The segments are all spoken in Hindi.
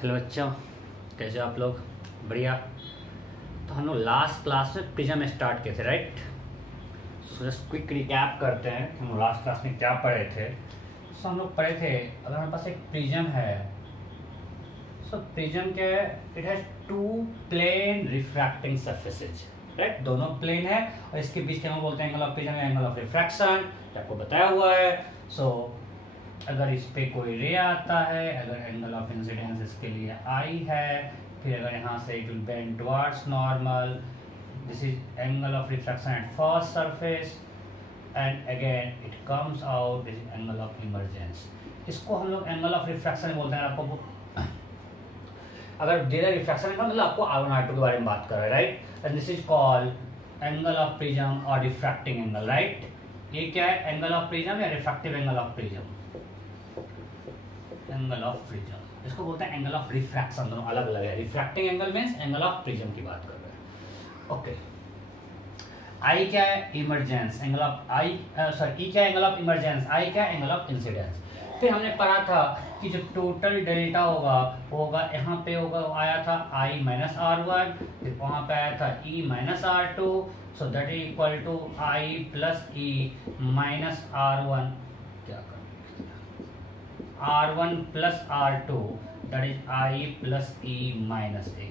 हेलो बच्चों, कैसे हो आप लोग? बढ़िया। तो हम लोग लास्ट क्लास में प्रिज्म स्टार्ट किए थे, right? So just quick recap करते हैं कि हम लास्ट क्लास में क्या पढ़े थे। सो हम लोग पढ़े थे, अगर हमारे पास एक प्रिज्म है, सो प्रिज्म के it has two plane refracting surfaces, right? दोनों प्लेन है और इसके बीच के हम बोलते हैं एंगल ऑफ प्रिज्म या एंगल ऑफ रिफ्रैक्शन, आपको बताया हुआ है। सो अगर इस पे कोई रे आता है, अगर एंगल ऑफ इंसिडेंस इसके लिए आई है, फिर अगर यहाँ से it will bend towards normal, this is angle of refraction at first surface and again it comes out, this is angle of emergence. इसको हम लोग एंगल ऑफ रिफ्रैक्शन बोलते हैं। आपको अगर दे रिफ्रैक्शन का मतलब आपको R1 R2 के बारे में बात कर रहे हैं, right? And this is called angle of prism और रिफ्रैक्टिंग एंगल, राइट? ये क्या है, एंगल ऑफ प्रिज्म या refractive angle of prism? Angle of prism, इसको बोलते हैं एंगल ऑफ रिफ्रैक्शन। दोनों अलग अलग है। Refracting angle means angle of prism की बात कर रहे हैं। ओके, आई क्या है, emergence angle of i, sorry e क्या है, एंगल ऑफ इमर्जेंस, आई क्या है, एंगल ऑफ इंसिडेंस। फिर हमने पढ़ा था कि जो टोटल डेल्टा होगा यहाँ पे होगा, आया था I माइनस R1, फिर वहां पे आया था E minus R2, so that is equal to I plus E minus R1, क्या कर R1 plus R2, that is I plus E minus A,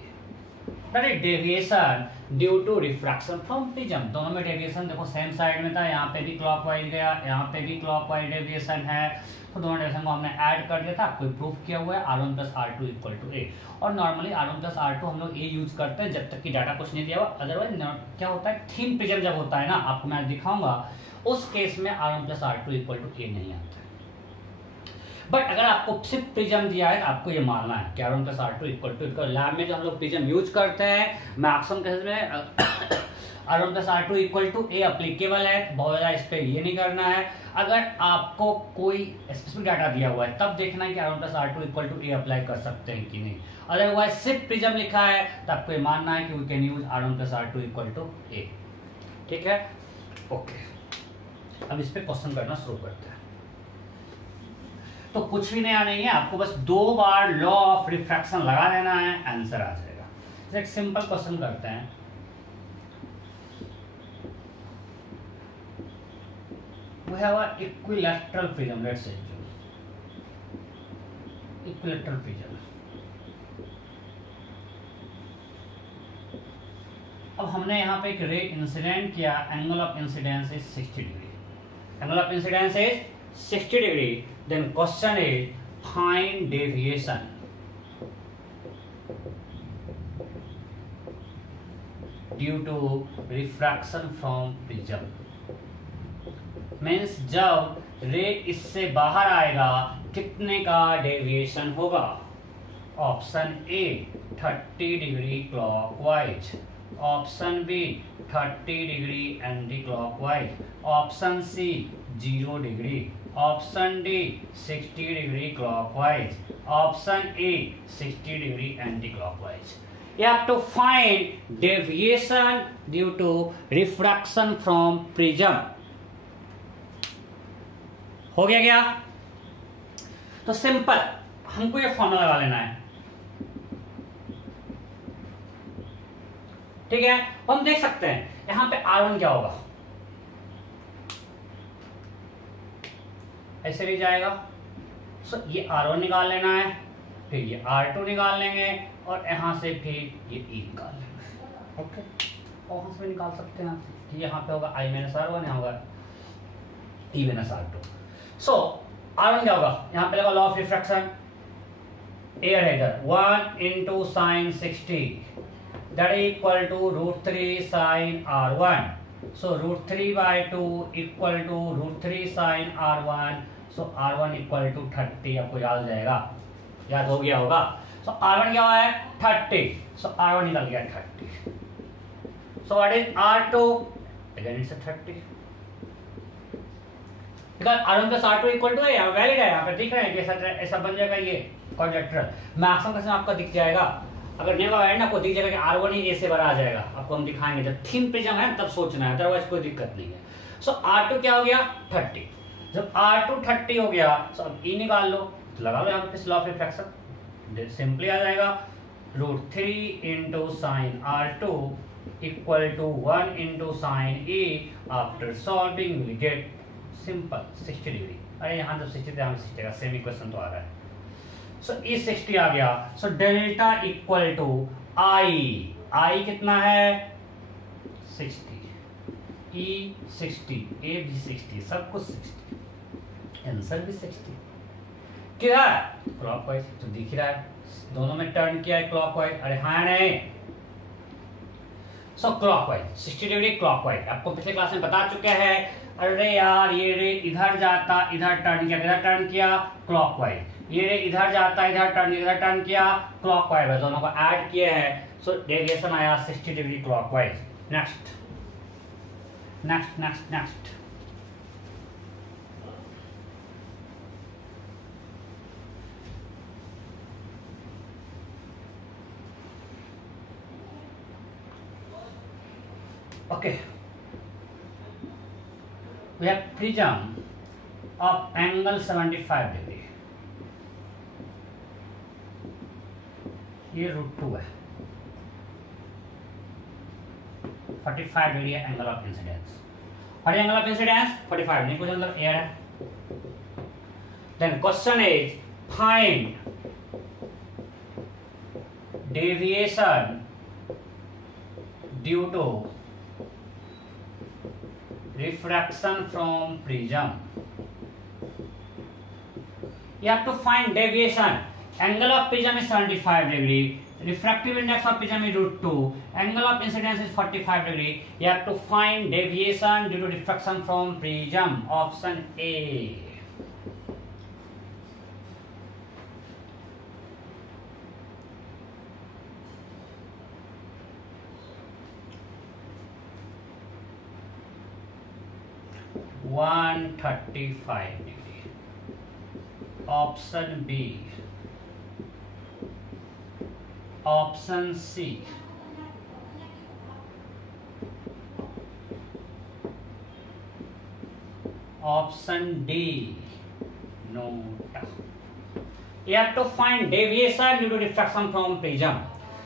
that is deviation due to refraction from prism. दोनों में डेविएशन देखो सेम साइड में था, यहाँ पे भी क्लॉकवाइज गया, यहाँ पे भी क्लॉकवाइज डेविएशन है, तो दोनों डेविएशन को हमने ऐड कर दिया था, कोई प्रूफ किया हुआ है R1 plus R2 equal to A। और नॉर्मली R1 प्लस R2 हम लोग A यूज करते हैं जब तक कि डाटा कुछ नहीं दिया हुआ। अदरवाइज क्या होता है, थीन प्रिज्म जब होता है ना, आपको मैं दिखाऊंगा, उस केस में R1 plus R2 equal to A नहीं आता। बट अगर आपको सिर्फ प्रिज्म दिया है तो आपको ये मानना है कि R1 plus R2 equal to, lab में जो हम लोग प्रिज्म यूज करते हैं मैक्सिमम केस में R1 plus R2 equal to A applicable है, बहुत ज्यादा इस पे ये नहीं करना है। अगर आपको कोई स्पेसिफिक डाटा दिया हुआ है तब देखना है कि R1 plus R2 equal to A apply कर सकते हैं कि नहीं। अदरवाइज सिर्फ प्रिज्म लिखा है तो आपको ये मानना है कि we can use R1 plus R2 equal to A। ठीक है, ओके। अब इस पे क्वेश्चन करना शुरू करते हैं। तो कुछ भी नया नहीं है, आपको बस 2 बार लॉ ऑफ रिफ्रैक्शन लगा देना है, आंसर आ जाएगा। एक सिंपल क्वेश्चन करते हैं। We have an equilateral prism, let's say equilateral prism। अब हमने यहाँ पे एक रे इंसिडेंट किया, angle of incidence is 60 degree, angle of incidence is 60 degree. Then question is find deviation due to refraction from prism। Means जब रे इससे बाहर आएगा कितने का डेविएशन होगा। Option A 30 degree clockwise, option B 30 degree anti clockwise, option C 0 degree, option D 60 degree clockwise, option A 60 degree anti clockwise. You have to find deviation due to refraction from prism। हो गया क्या? तो सिंपल, हमको ये फॉर्मूला लगा लेना है। ठीक है, हम देख सकते हैं यहां पे R1 क्या होगा, ऐसे भी जाएगा। सो ये R1 निकाल लेना है, फिर ये R2 निकाल लेंगे और यहां से फिर ये E निकाल लेंगे। ओके, और हम से निकाल सकते हैं कि यहाँ पे होगा I माइनस R1, यहाँ होगा E माइनस R2। सो R1 क्या होगा, यहाँ पे लगा लॉ ऑफ रिफ्रैक्शन, एयर है इधर 1 into sine 60, that is equal to √3 sine R1। So √3/2 equal to √3 sine R1, so R1 equal to 30। आपको याद जाएगा, याद हो गया होगा। सो R1 क्या है 30, सो R1 निकल गया 30। So what is R2, again it's 30, because R1 plus R2 equal to है, वैलिड है, यहाँ पे दिख रहे हैं कि ऐसा बन जाएगा ये क्वाड्रेटरल। मैक्सिमम केस में आपका दिख जाएगा, अगर नहीं होगा ना आपको दिख जाएगा कि R1 ही ऐसे बड़ा आ जाएगा, आपको हम दिखाएंगे जब थीन प्रिज्म है तब सोचना है, अदरवाइज कोई दिक्कत नहीं है। सो R2 क्या हो गया 30, जब R2 30 हो गया तो अब E निकाल लो, तो लगा लो यहाँ पे लॉ ऑफ रिफ्रैक्शन, सिंपली आ जाएगा √3 into sine R2 equal to 1 into sine E। After solving will get simple 60 degree. अरे यहाँ तो 60 थे, यहाँ 60 का सेम इक्वेशन तो आ रहा है। सो ई 60 आ गया। सो डेल्टा इक्वल टू आई कितना है 60, ई 60, ए भी 60, सब कुछ 60, आंसर भी 60। किधर क्लॉकवाइज तो दिख रहा है, दोनों में टर्न किया है क्लॉकवाइज। अरे हाँ नहीं, सो क्लॉकवाइज 60 डिग्री क्लॉकवाइज। आपको पिछले क्लास में बता चुके हैं। अरे यार ये रे इधर जाता इधर टर्न किया, इधर टर्न किया क्लॉकवाइज। ये रे इधर जाता इधर टर्न किया क्लॉकवाइज। दोनों को ऐड किए हैं, सो डेविएशन आया 60 degree clockwise. Next next next next okay, we have prism of angle 75 degree। ये √2 है, 45 डिग्री है एंगल ऑफ इंसिडेंस। और एंगल ऑफ इंसिडेंस 45 नहीं, कुछ मतलब एयर है। Then question is find deviation due to refraction from prism। You have to find deviation। Angle of prism is 75 degree, refractive index of prism is √2, angle of incidence is 45 degree। You have to find deviation due to refraction from prism, option A। (135 degree), option B, option C, option D, note। You have to find deviation due to refraction from prism।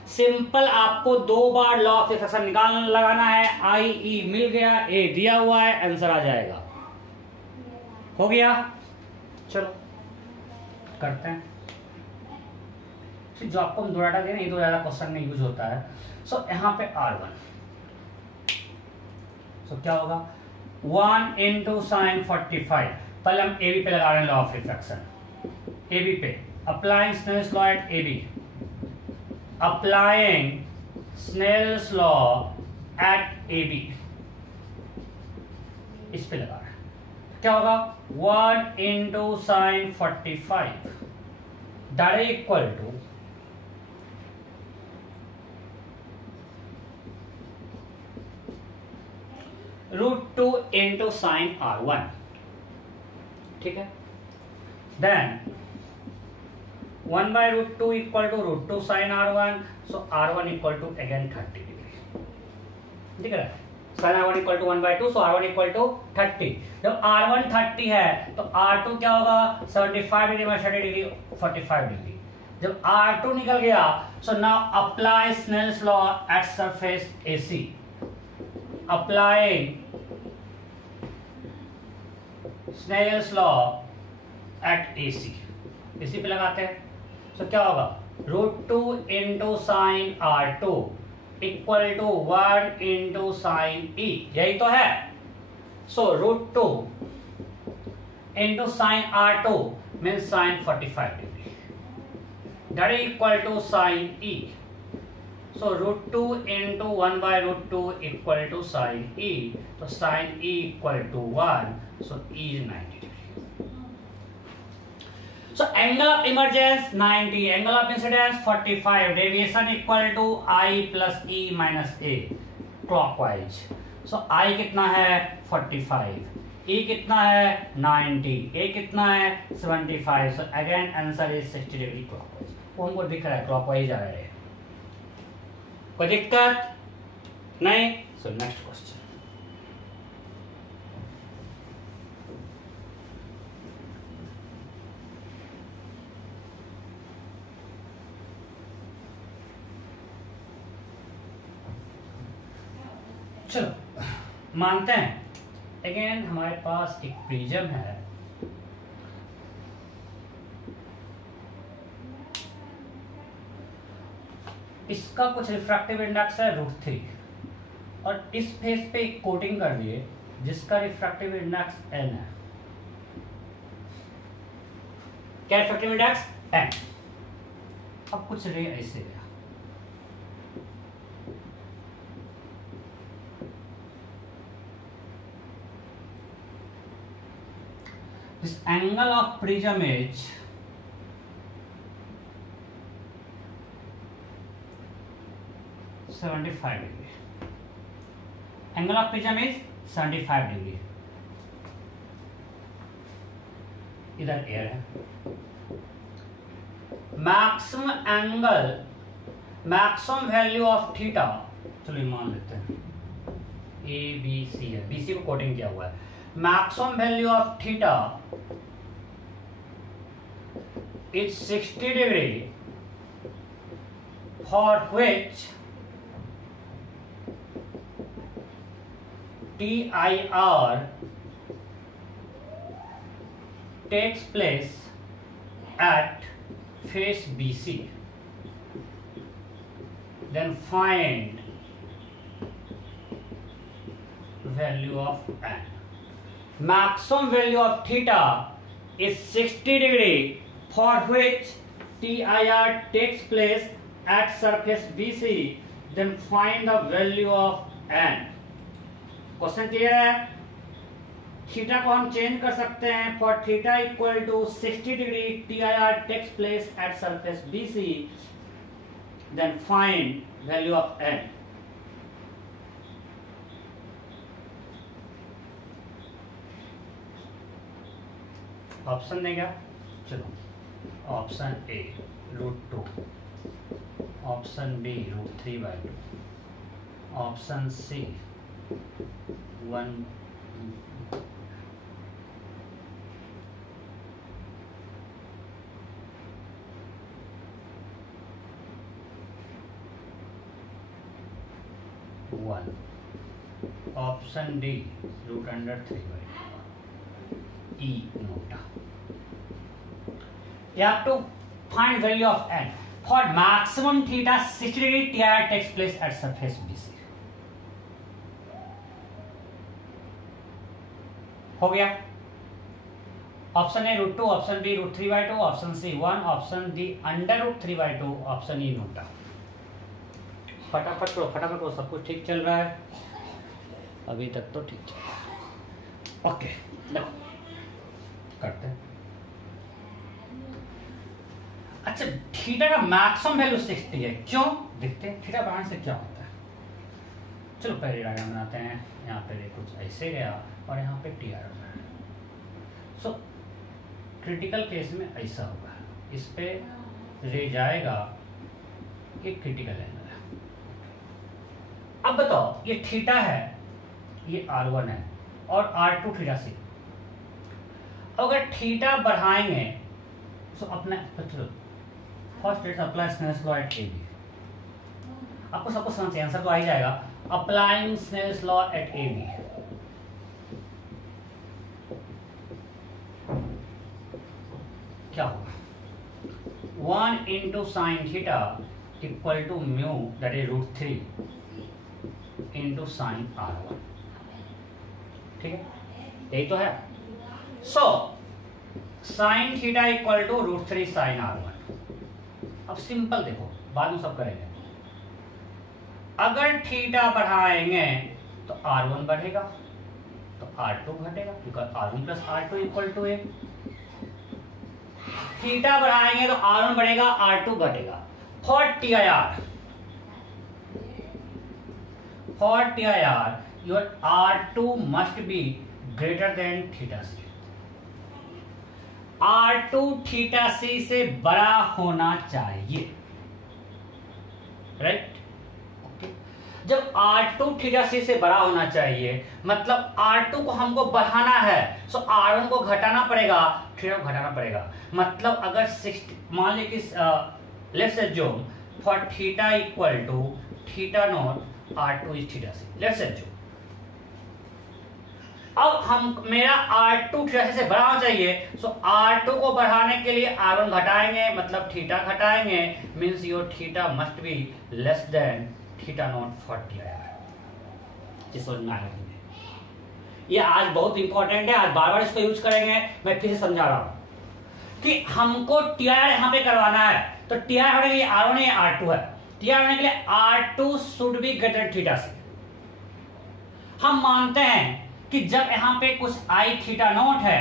Simple आपको 2 बार लॉ ऑफ रिफ्रैक्शन लगाना है। आई ई मिल गया, ए दिया हुआ है, आंसर आ जाएगा। हो गया, चलो करते हैं। जो आपको हम दो डाटा दे रहे हैं, ये दो डाटा क्वेश्चन में यूज होता है। सो यहाँ पे R1, सो क्या होगा 1 इंटू साइन 45। पहले हम ए बी पे लगा रहे हैं law of refraction. A B पे applying Snell's law at A B, applying Snell's law at AB, इस पे लगा रहा है। क्या होगा 1 into sine 45 direct equal to √2 into sine R1। ठीक है, then 1 by √2 equal to √2 sine R1। So R1 equal to again 30 degree. दिख रहा है, sine R1 equal to 1 by 2, so R1 equal to 30। जब R1 30 है तो R2 क्या होगा 75 डिग्री में 30 डिग्री 45 डिग्री। जब R2 निकल गया, so now apply Snell's law at surface AC। Applying Snell's law at AC, इसी पे लगाते हैं। तो क्या होगा √2 into sine R2 equal to 1 into sine E, यही तो है। So √2 into sine R2 mean sine 45 degree, that is equal to sine E। So √2 into 1 by √2 equal to sine E। तो sine E equal to 1, so E is 90 degree. So angle of emergence 90, angle of incidence 45, deviation equal to I plus E minus A clockwise। So I कितना है 45, E कितना है 90, A कितना है 75। So again answer is 60 degree clockwise। वो हमको दिख रहा है clockwise जा रहा है, कोई दिक्कत नहीं। So next question। चलो मानते हैं अगेन हमारे पास एक प्रिज्म है, इसका कुछ रिफ्रैक्टिव इंडेक्स है √3 और इस फेस पे एक कोटिंग कर दिए जिसका रिफ्रैक्टिव इंडेक्स n है। क्या रिफ्रैक्टिव इंडेक्स n। अब कुछ रे ऐसे गया, this angle of prism is 75 degree. Angle of prism is 75 degree. इधर एयर है। Maximum angle, maximum value of theta, चलो मान लेते हैं ए बी सी है, बी सी को कोटिंग किया हुआ है। Maximum value of theta is 60 degree for which TIR takes place at face BC. Then find value of n. Maximum value of theta is 60 degree for which TIR takes place at surface BC. Then find the value of n. Question clear है। थीटा को हम चेंज कर सकते हैं। For theta equal to 60 degree TIR takes place at surface BC, then find value of n। Option देगा, चलो option A √2, option B √3/2, option C 1, option D √3/2, E NOTA. You have to find value of n for maximum theta 60 degree TIR takes place at surface BC। हो गया। Option A √2, option B √3/2, option C 1, option D √3/2, option E NOTA. फटाफट करो, सब कुछ ठीक चल रहा है, अभी तक तो ठीक चल रहा है। ओके करते हैं। अच्छा, थीटा का मैक्सिमम वैल्यू 60 है, क्यों देखते हैं थीटा बढ़ाने से क्या होता है। चलो पहले डायग्राम बनाते हैं। यहाँ पे कुछ ऐसे गया और यहाँ पे TR हो रहा है। सो क्रिटिकल केस में ऐसा होगा, इस पे रे जाएगा, ये क्रिटिकल एंगल है। अब बताओ ये थीटा है, ये R1 है और R2 थीटा सी। अगर थीटा बढ़ाएंगे तो अपना first let's apply Snell's law at AB। आपको सबको समझ चाहिए, आंसर तो आ ही जाएगा। Applying Snell's law at AB, क्या होगा 1 into sine theta equal to mu that is √3 into sine R1। ठीक है, यही तो है। So sine theta equal to √3 sine R1। अब सिंपल देखो, बाद में सब करेंगे। अगर थीटा बढ़ाएंगे तो R1 बढ़ेगा तो R2 घटेगा, because R1 plus R2 equal to A। Theta बढ़ाएंगे तो R1 बढ़ेगा, R2 घटेगा। For TIR your R2 must be greater than theta C। R2 theta C से बड़ा होना चाहिए, राइट। जब R2 थीटा C से बड़ा होना चाहिए, मतलब R2 को हमको बढ़ाना है, सो R1 को घटाना पड़ेगा, थीटा को घटाना पड़ेगा। मतलब अगर 60 मान लीजिए कि let's assume for theta equal to theta naught R2 is theta C। Let's assume अब हम मेरा R2 थीटा से बड़ा होना चाहिए, सो R2 को बढ़ाने के लिए R1 घटाएंगे, मतलब थीटा घटाएंगे, means your theta must be less then theta naught 40 आया है। जिस समझ में आएगा ये आज बहुत इंपॉर्टेंट है, आज बार बार इसको यूज करेंगे। मैं फिर से समझा रहा हूं कि हमको टीआर यहां पे करवाना है, तो टीआर होने के लिए R1 है, R2 है। टीआर होने के लिए R2 should be greater theta से। हम मानते हैं कि जब यहां पे कुछ आई थीटा नॉट है,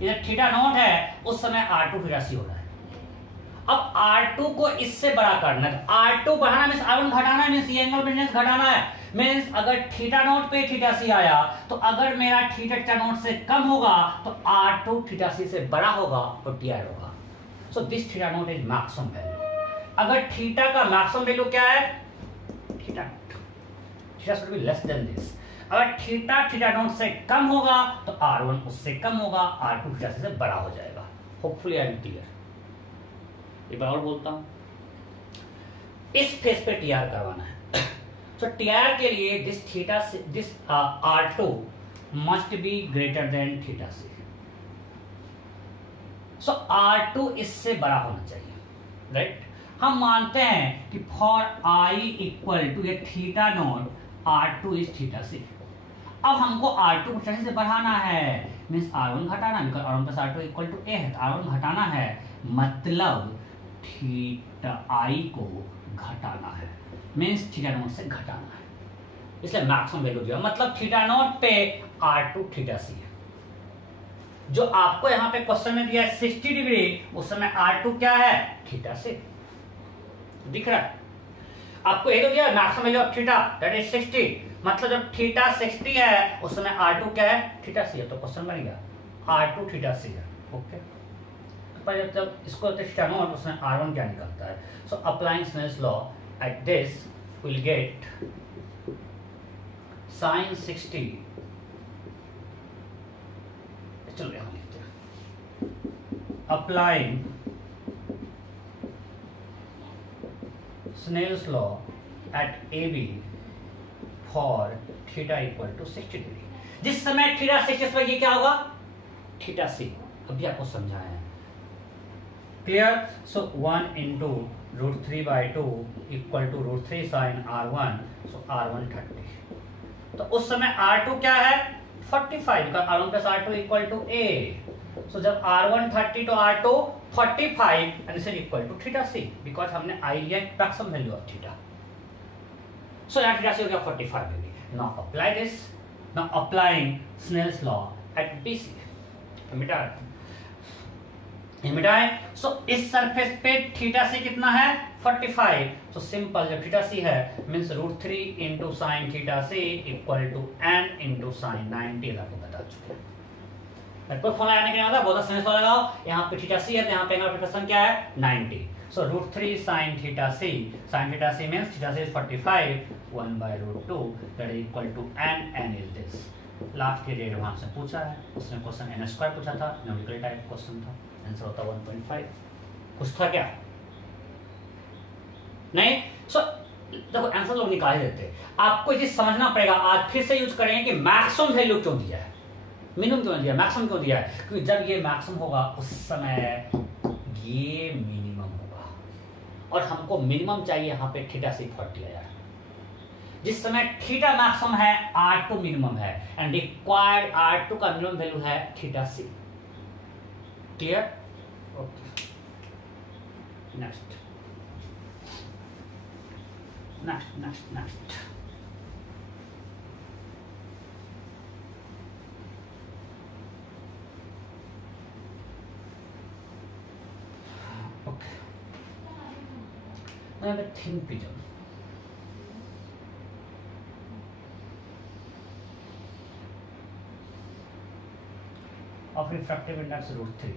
इधर थीटा नॉट है, उस समय R2 थीटा सी हो रहा है। अब R2 को इससे बड़ा करना है, R2 बढ़ाना मींस R1 घटाना, मींस ये एंगल बिजनेस घटाना है। मींस अगर थीटा नॉट पे थीटा सी आया, तो अगर मेरा थीटा नॉट से कम होगा तो R2 थीटा सी से बड़ा होगा और टीआर होगा। So this theta naught is maximum value. अगर थीटा का मैक्सिमम वैल्यू क्या है, theta should be less then this. अगर थीटा नॉट से कम होगा तो R1 उससे कम होगा, R2 थीटा से बड़ा हो जाएगा। Hopefully I am clear. एक बार और बोलता हूं, इस फेस पे टीआर करवाना है। तो टीआर के लिए this R2 must be greater than theta C. So R2 इससे बड़ा होना चाहिए, राइट? हम मानते हैं कि फॉर I इक्वल टू ये theta naught R2 is theta c. अब हमको R2 को से बढ़ाना है, मींस R1 घटाना, because R1 plus R2 equal to A है, तो R1 घटाना है, मतलब थीटा I को घटाना है, मींस थीटा नॉट से घटाना है। इसलिए मैक्सिमम वैल्यू दिया, मतलब थीटा नॉट पे R2 थीटा सी है। जो आपको यहां पे क्वेश्चन में दिया है 60 डिग्री, उस समय R2 क्या है, थीटा सी। दिख रहा है आपको? ये तो दिया maximum value of theta that is 60, मतलब जब थीटा 60 है उस समय R2 क्या है, थीटा सी है। तो क्वेश्चन बन गया R2 थीटा सी है। ओके, पर जब इसको थीटा नॉट उसमें R1 क्या निकलता है। So applying Snell's law at this will get sin 60, चलो यहां लिखते हैं, अप्लाइंग Snell's law at AB for theta equal to 60 degree. जिस समय थीटा 60 पर ये क्या होगा, थीटा सी। अभी आपको समझाया है, clear? So 1 into root 3/2 equal to root 3 sine R1, so R1 30। तो उस समय R2 क्या है, 45, because R1 plus R2 equal to A। So जब R1 30 तो R2 45 and this is equal to theta C, because हमने आई लिया maximum value of theta. So यहाँ थीटा सी हो गया 45 degree. Now apply this, now applying Snell's law at BC। मिटाए। सो इस सरफेस पे थीटा सी कितना है, 45। तो सिंपल, जब थीटा सी है means root 3 into sine theta C equal to n into sine 90। आपको बता चुके हैं, कोई फोन लगाने के नहीं होता, बहुत स्नेल्स लॉ लगाओ। यहाँ पे थीटा सी है तो यहाँ पे एंगल क्या है, 90। So root 3 sine theta C means theta C is 45, 1/√2 that is equal to n is this. Last के डेट वहां से पूछा है, उसने क्वेश्चन n² पूछा था, न्यूमेरिकल टाइप क्वेश्चन था, आंसर होता 1.5। कुछ था क्या, नहीं? सो देखो आंसर लोग निकाल देते, आपको ये चीज समझना पड़ेगा। आज फिर से यूज करेंगे कि मैक्सिमम वैल्यू क्यों दिया है, मिनिमम क्यों दिया, मैक्सिमम क्यों दिया है, क्योंकि जब ये मैक्सिमम होगा उस समय ये मिनिमम होगा, और हमको मिनिमम चाहिए यहाँ पे थीटा सी 40 आया। जिस समय थीटा मैक्सिमम है R2 मिनिमम है, एंड रिक्वायर्ड R2 का मिनिमम वैल्यू है theta C. Clear? Okay, next. Okay. I have a thin prism. Of refractive index √3.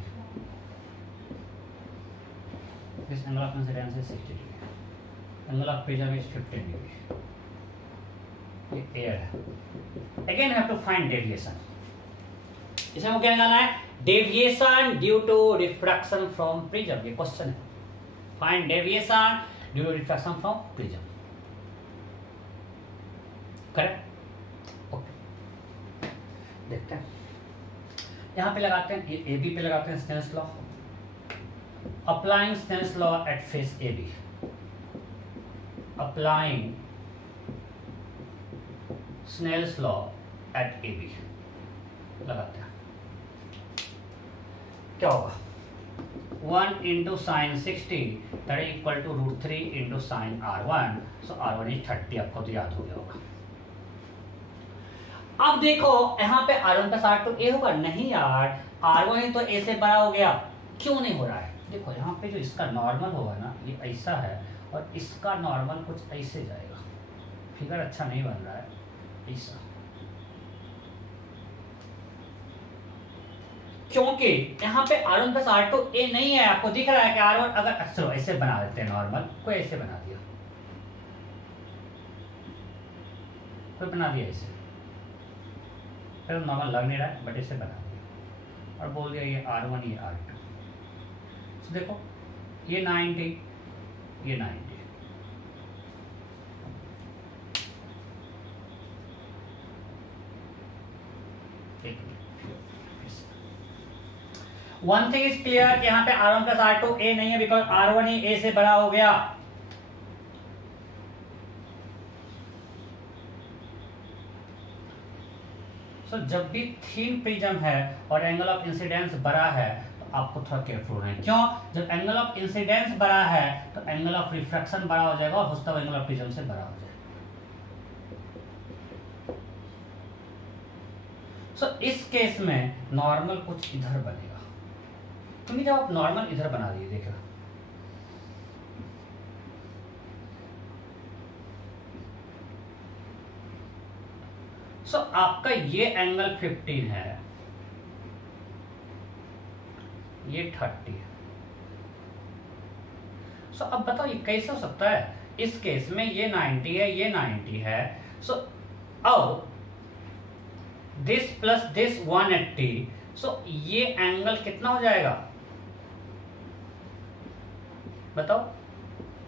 This angle of incidence is 60 degree. Angle of prism is 15 degree. ये एयर है। Again you have to find deviation. इसमें वो क्या निकालना है, deviation due to refraction from prism. ये क्वेश्चन है, find deviation due to refraction from prism. Correct? Okay, देखते हैं, यहाँ पे लगाते हैं, ए बी पे लगाते हैं Snell's law. Applying Snell's law at face A B, applying Snell's law at A B लगाते हैं, क्या होगा 1 into sine 60 that is equal to √3 into sine R1, so R1 is 30, आपको तो याद हो गया होगा। अब देखो यहाँ पे R1 प्लस R2 ए होगा, नहीं यार R1 ही तो ए से बड़ा हो गया, क्यों नहीं हो रहा है? देखो यहाँ पे जो इसका नॉर्मल होगा ना, ये ऐसा है और इसका नॉर्मल कुछ ऐसे जाएगा, फिगर अच्छा नहीं बन रहा है, ऐसा, क्योंकि यहाँ पे R1 प्लस R2 ए नहीं है, आपको दिख रहा है कि R1, अगर चलो ऐसे बना देते हैं नॉर्मल, कोई ऐसे बना दिया, कोई बना दिया ऐसे, फिर नॉर्मल लग नहीं रहा है बट इसे बना दिया और बोल दिया ये R1 ये R2। तो देखो ये 90 ये 90, वन थिंग इज क्लियर कि यहाँ पे R1 प्लस R2 ए नहीं है, बिकॉज R1 ही ए से बड़ा हो गया। So, जब भी थीन प्रिज्म है और एंगल ऑफ इंसिडेंस बड़ा है तो आपको थोड़ा केयरफुल रहना है। क्यों? जब एंगल ऑफ इंसिडेंस बड़ा है तो एंगल ऑफ रिफ्रैक्शन बड़ा हो जाएगा और होता एंगल ऑफ प्रिज्म से बड़ा हो जाएगा। So, इस केस में नॉर्मल कुछ इधर बनेगा, क्योंकि जब आप नॉर्मल इधर बना दिए, देखो सो आपका ये एंगल 15 है, ये 30 है। सो अब बताओ ये कैसे हो सकता है? इस केस में ये 90 है, ये 90 है, सो अब दिस प्लस दिस 180, सो ये एंगल कितना हो जाएगा बताओ?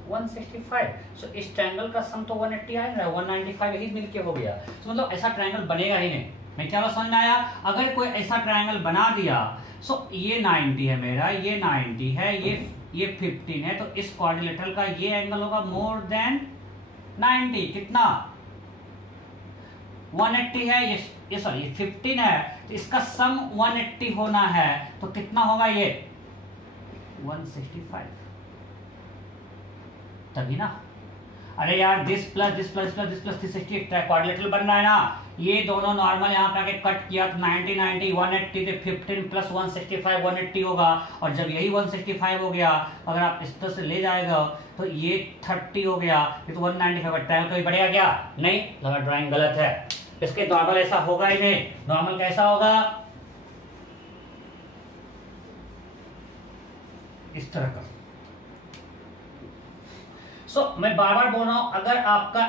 165। सो इस ट्रायंगल का सम तो 180 आएगा, 195 यही मिलके हो गया। तो मतलब ऐसा ट्रायंगल बनेगा ही नहीं। मैं क्या समझ में आया? अगर कोई ऐसा ट्रायंगल बना दिया, सो ये 90 है मेरा, ये 90 है, ये 15 है, तो इस क्वाड्रिलेटरल का ये एंगल होगा मोर देन 90। कितना? 180 है, ये सॉरी ये 15 है, तो इसका सम 180 होना है, तो कितना होगा ये 165, तभी ना। अरे यार this plus this plus plus this plus 360 quadrilateral बन रहा है ना, ये दोनों नॉर्मल यहाँ पे आके कट किया तो 90 90 180 थे, 15 प्लस 165 180 होगा, और जब यही 165 हो गया, अगर आप इस तरह से ले जाएगा तो ये 30 हो गया, ये तो 195। ट्रायंगल कभी बढ़ेगा क्या? नहीं, लगा ड्राइंग गलत है, इसके नॉर्मल ऐसा होगा ही नहीं। नॉर्मल कैसा होगा? इस तरह का। मैं बार बार बोल रहा हूं, अगर आपका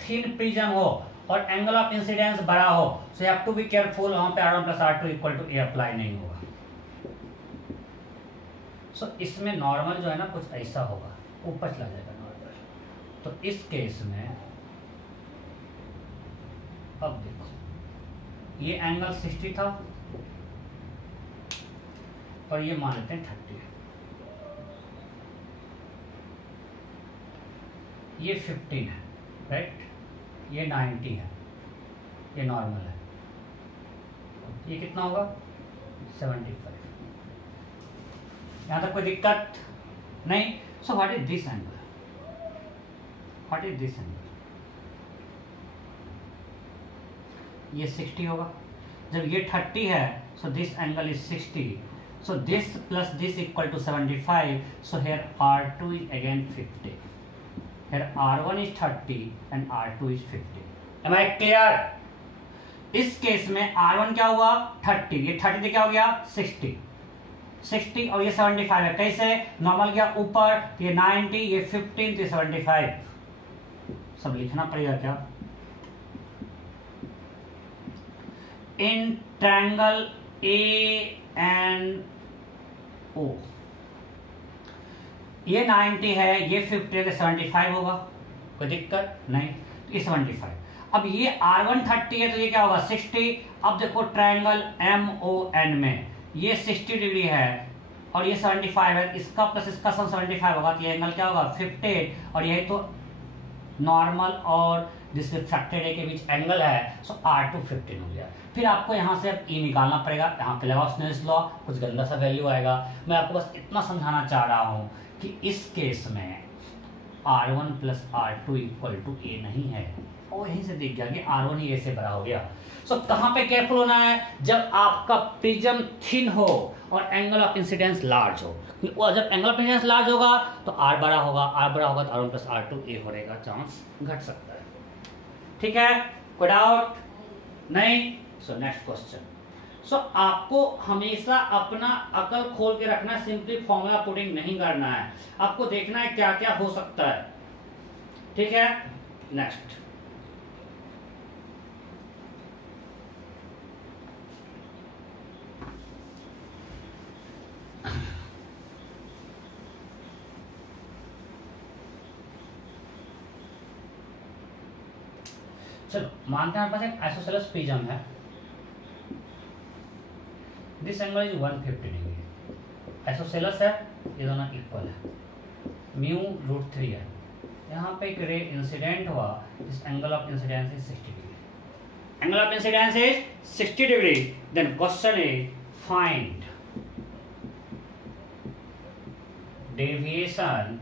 थिन प्रिज्म हो और एंगल ऑफ इंसिडेंस बड़ा हो, so you have to be careful, वहां पे R1 plus R2 equal to A apply नहीं होगा। इसमें नॉर्मल जो है ना कुछ ऐसा होगा, ऊपर चला जाएगा नॉर्मल। तो इस केस में अब देखो ये एंगल 60 था और ये मान लेते हैं 30 है, ये 15 है, राइट, ये 90 है, ये नॉर्मल है, ये कितना होगा 75। यहां तक कोई दिक्कत नहीं? So what is this angle? What is this angle? ये 60 होगा। जब ये 30 है, so this angle is 60, so this plus this equal to 75, so here R2 is again 50, here R1 is 30 and R2 is 50. Am I clear? इस केस में R1 क्या हुआ 30, ये 30 से क्या हो गया 60 और ये 75 है। कैसे? नॉर्मल गया ऊपर, ये 90, ये 15, ये 75। सब लिखना पड़ेगा क्या? In triangle A and O, ये 90 है, ये 50 है, 75 होगा, कोई दिक्कत नहीं। ये 75। अब ये R130 है तो ये क्या होगा 60। अब देखो ट्रायंगल MON में ये 60 डिग्री है और ये 75 है, इसका प्लस इसका सम 75 होगा तो ये एंगल क्या होगा 58, और यही तो नॉर्मल और जिस रिफ्रैक्टेड रे के बीच एंगल है, सो R2 15 हो गया। फिर आपको यहाँ से अब E निकालना पड़ेगा, यहाँ पे लगाओ स्नेल्स लॉ, कुछ गंदा सा वैल्यू आएगा। मैं आपको बस इतना समझाना चाह रहा हूँ कि इस केस में R1 plus R2 equal to A नहीं है, और यहीं से दिख गया कि R1 ही A से बड़ा हो गया। सो कहाँ पे केयरफुल होना है, जब आपका प्रिज्म थिन हो और एंगल ऑफ इंसिडेंस लार्ज हो। जब एंगल ऑफ इंसिडेंस लार्ज होगा तो R बड़ा होगा, R बड़ा होगा तो R1 प्लस R2 A होने का चांस घट सकता है। ठीक है, कोई डाउट नहीं? So next question. सो आपको हमेशा अपना अकल खोल के रखना, सिंपली फॉर्मूला पुटिंग नहीं करना है, आपको देखना है क्या क्या हो सकता है। ठीक है, नेक्स्ट। चलो मानते हैं हमारे पास एक आइसोसेलेस प्रिज्म है, this angle is 150 degree, isosceles है, ये दोनों इक्वल है, म्यू √3 है। यहाँ पे एक रे इंसिडेंट हुआ, this angle of incidence is 60 degree, angle of incidence is 60 degree. Then question is find deviation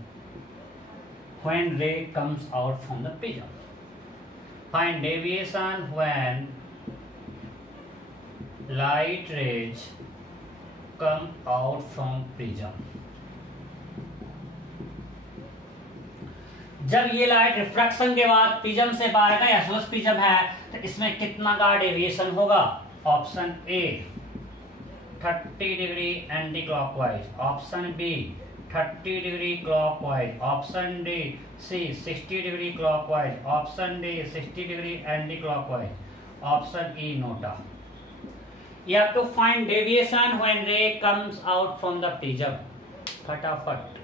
when ray comes out from the prism. Find deviation when light rays come out from prism। जब ये लाइट रिफ्रैक्शन के बाद प्रिज्म से बाहर का आइसोसेलेस प्रिज्म है तो इसमें कितना का डेविएशन होगा? Option A 30 degree anti clockwise, option B 30 degree clockwise, option D C 60 degree clockwise, option D 60 degree anti clockwise, option E NOTA. You have to find deviation when ray comes out from the prism। फटाफट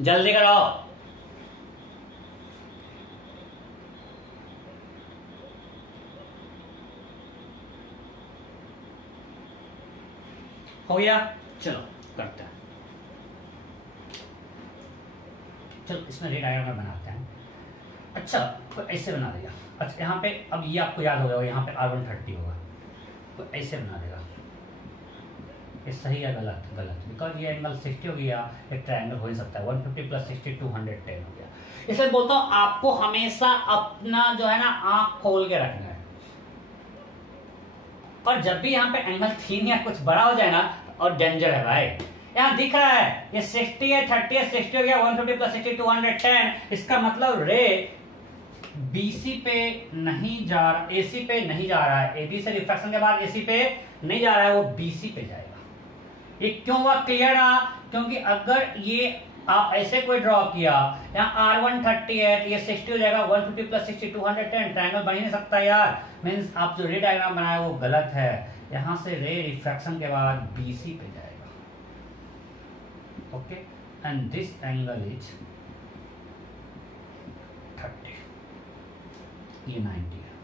जल्दी करो। हो गया, चलो करते हैं। चलो इसमें रे डायग्राम बनाते हैं। अच्छा तो ऐसे बना देगा। अच्छा यहाँ पे अब ये आपको याद हो जाएगा, यहाँ पे R130 होगा तो ऐसे बना देगा। ये सही है गलत? गलत, बिकॉज ये एंगल 60 हो गया, एक ट्रायंगल हो ही सकता है। 150 प्लस 60 210 हो गया। इसलिए बोलता हूँ आपको हमेशा अपना जो है ना आंख खोल के रखना है, और जब भी यहाँ पे एंगल थीन या कुछ बड़ा हो जाए ना और डेंजर है भाई। यहाँ दिख रहा है ये 60 है, 30 है, 60 हो गया, 150 प्लस 60 210। इसका मतलब रे BC पे नहीं जा रहा, AC पे नहीं जा रहा है, AB से रिफ्रैक्शन के बाद AC पे नहीं जा रहा है, वो BC पे जाएगा। ये क्यों हुआ क्लियर रहा? क्योंकि अगर ये आप ऐसे कोई ड्रॉ किया, यहाँ R130 है तो ये 60 हो जाएगा, 150 प्लस 60 210, ट्रायंगल बन ही नहीं सकता यार। मीन्स आप जो रे डायग्राम बनाया वो गलत है। यहाँ से रे रिफ्रैक्शन के बाद BC पे जाएगा। Okay, and this angle is 30, ये 90 है।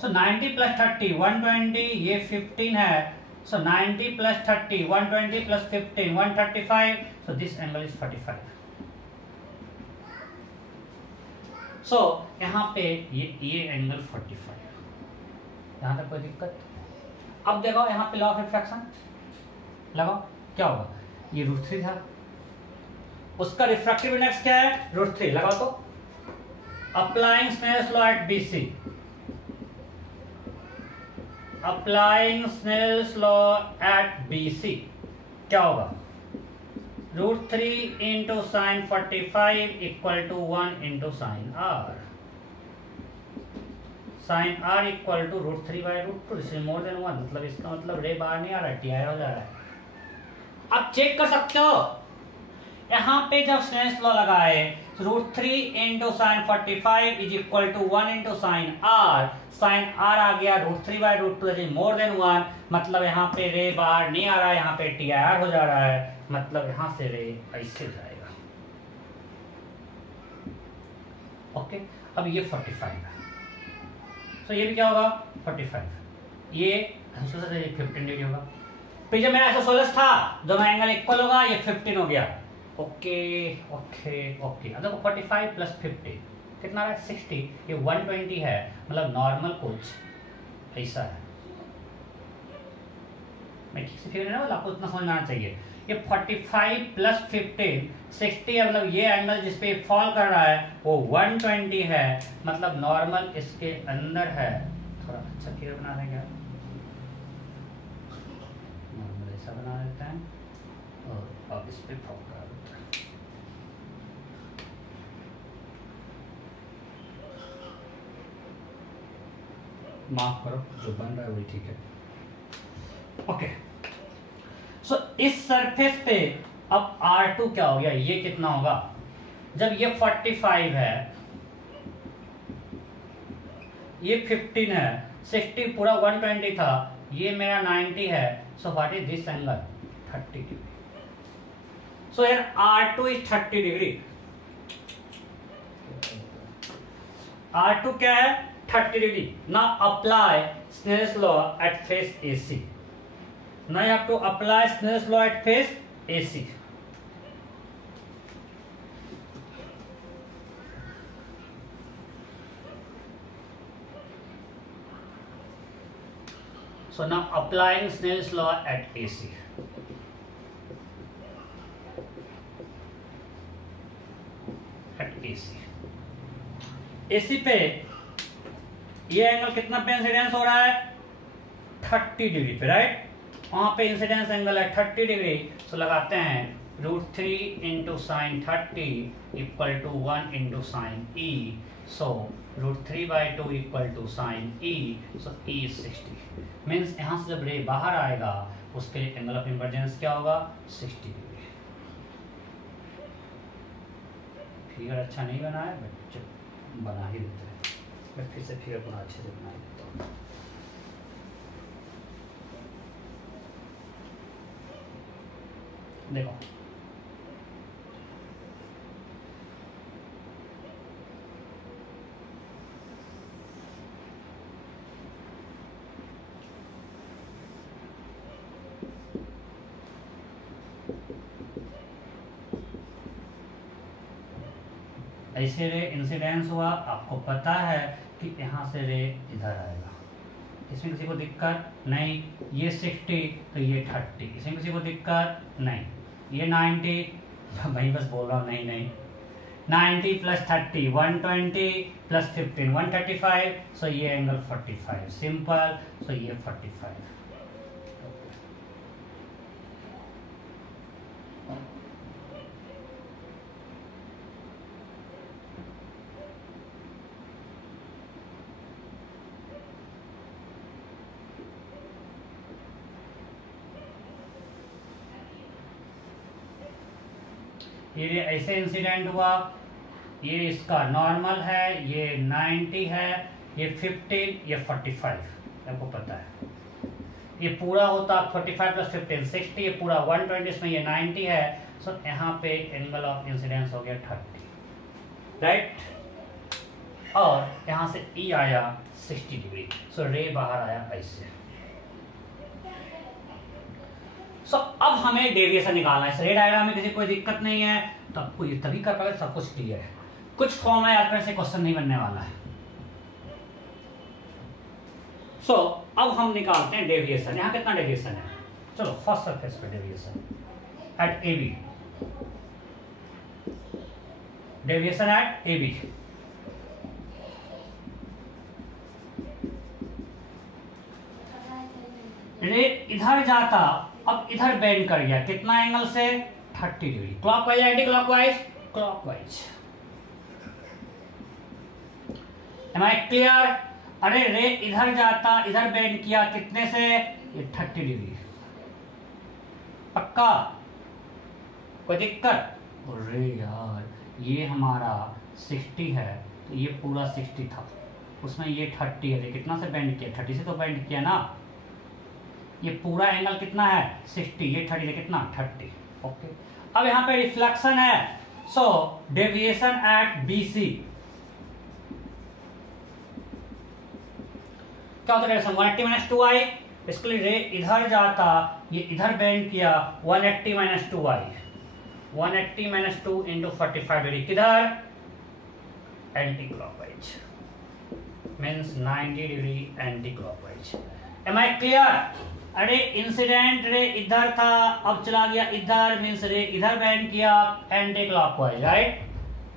सो 90 प्लस 30 120, ये 15 है। So 90 plus 30, 120 plus 15, 135. So this angle is 45. So यहाँ पे ये एंगल 45 है। यहाँ तक कोई दिक्कत? अब देखो यहाँ पे लॉ ऑफ रिफ्रैक्शन लगाओ, क्या होगा? ये √3 था, उसका रिफ्रैक्टिव इंडेक्स क्या है? √3 लगाओ तो applying Snell's law at BC, applying Snell's law at BC क्या होगा? √3 into sine 45 equal to 1 into sine R। Sine R equal to √3/√2, this is more than 1। मतलब इसका मतलब रे बाहर नहीं आ रहा है, TI हो जा रहा है। आप चेक कर सकते हो, यहाँ पे जब स्नेल्स लॉ लगाए √3 into sine 45 is equal to 1 into sine R। Sine R आ गया √3/√2 मोर देन 1। मतलब यहाँ पे रे बाहर नहीं आ रहा है, यहाँ पे TIR हो जा रहा है। मतलब यहाँ से रे ऐसे जाएगा। ओके, अब ये 45 है, तो ये भी क्या होगा 45, ये 15 डिग्री होगा। फिर जब मेरा आइसोसेलेस था दोनों एंगल इक्वल होगा, ये 15 हो गया। ओके ओके ओके, अब देखो 45 प्लस 50 कितना है 60, ये 120 है, मतलब नॉर्मल कुछ ऐसा है। मैं ठीक से फिगर ना, आपको इतना समझ में आना चाहिए। ये 45 प्लस 15 60 है, मतलब ये एंगल जिसपे फॉल कर रहा है वो 120 है, मतलब नॉर्मल इसके अंदर है। थोड़ा अच्छा फिगर बना देंगे, नॉर्मल ऐसा बना देते हैं और अब इस पे फॉल कर देते हैं। माफ करो, जो बन रहा है वही ठीक है। ओके, सो इस सरफेस पे अब R2 क्या हो गया, ये कितना होगा, जब ये 45 है, ये 15 है, 60 पूरा 120 था, ये मेरा 90 है, सो what is this angle 30 degree. So here R2 is 30 degree. R2 क्या है 30 degree. Now apply Snell's law at face AC. Now you have to apply Snell's law at face AC. So now applying Snell's law at AC. At AC. AC पे ये एंगल कितना पे इंसिडेंस हो रहा है 30 डिग्री पे, राइट। वहां पे इंसिडेंस एंगल है 30 डिग्री, तो लगाते हैं √3 into sine 30 equal to 1 into sine E, so √3/2 equal to sine E, so E is 60। Means यहां से जब रे बाहर आएगा उसके एंगल ऑफ इन्वर्जेंस क्या होगा 60 डिग्री। फिगर अच्छा नहीं बना है बट बना ही देते हैं, मैं फिर से फिगर बना अच्छे से बना देता हूँ। देखो ऐसे रे इंसिडेंस हुआ, आपको पता है कि यहाँ से रे इधर आएगा, इसमें किसी को दिक्कत नहीं। ये 60 तो ये 30, इसमें किसी को दिक्कत नहीं। ये 90, मैं बस बोल रहा हूँ नहीं नहीं, 90 प्लस 30 120 प्लस 15 135, सो ये एंगल 45 सिंपल, सो ये 45। ये ऐसे इंसिडेंट हुआ, ये इसका नॉर्मल है, ये 90 है, ये 15, ये 45, आपको पता है। ये पूरा होता 45 प्लस 15 60, ये पूरा 120, इसमें ये 90 है, सो यहाँ पे एंगल ऑफ इंसिडेंस हो गया 30, राइट। और यहाँ से ई आया 60 डिग्री, सो रे बाहर आया ऐसे। सो अब हमें डेविएशन निकालना है। इस रे डायग्राम में किसी कोई दिक्कत नहीं है, तो आपको ये तभी कर पाएगा सब कुछ क्लियर है। कुछ फॉर्म है आपके से क्वेश्चन नहीं बनने वाला है। सो अब हम निकालते हैं डेविएशन। यहाँ कितना डेविएशन है, चलो फर्स्ट सरफेस पे deviation at A B, deviation at A B. Ray इधर जाता, अब इधर बेंड कर गया, कितना एंगल से 30 degree, clockwise anti clockwise clockwise. Am I clear. अरे रे इधर जाता, इधर बेंड किया, कितने से, ये 30 डिग्री, पक्का कोई दिक्कत। अरे यार ये हमारा 60 है, तो ये पूरा 60 था, उसमें ये 30 है, कितना से बेंड किया 30 से तो बेंड किया ना। ये पूरा एंगल कितना है 60, ये 30 है, कितना 30, ओके। अब यहाँ पे रिफ्लेक्शन है, सो डेविएशन एट BC, क्या होता है 180 माइनस 2i, इसके लिए रे इधर जाता, ये इधर बेंड किया 180 minus 2i, 180 minus 2 into 45 degree किधर anti clockwise, means 90 degree anti clockwise. Am I clear? अरे इंसिडेंट रे इधर था, अब चला गया इधर, मीन्स रे इधर बेंड किया anti clockwise, right?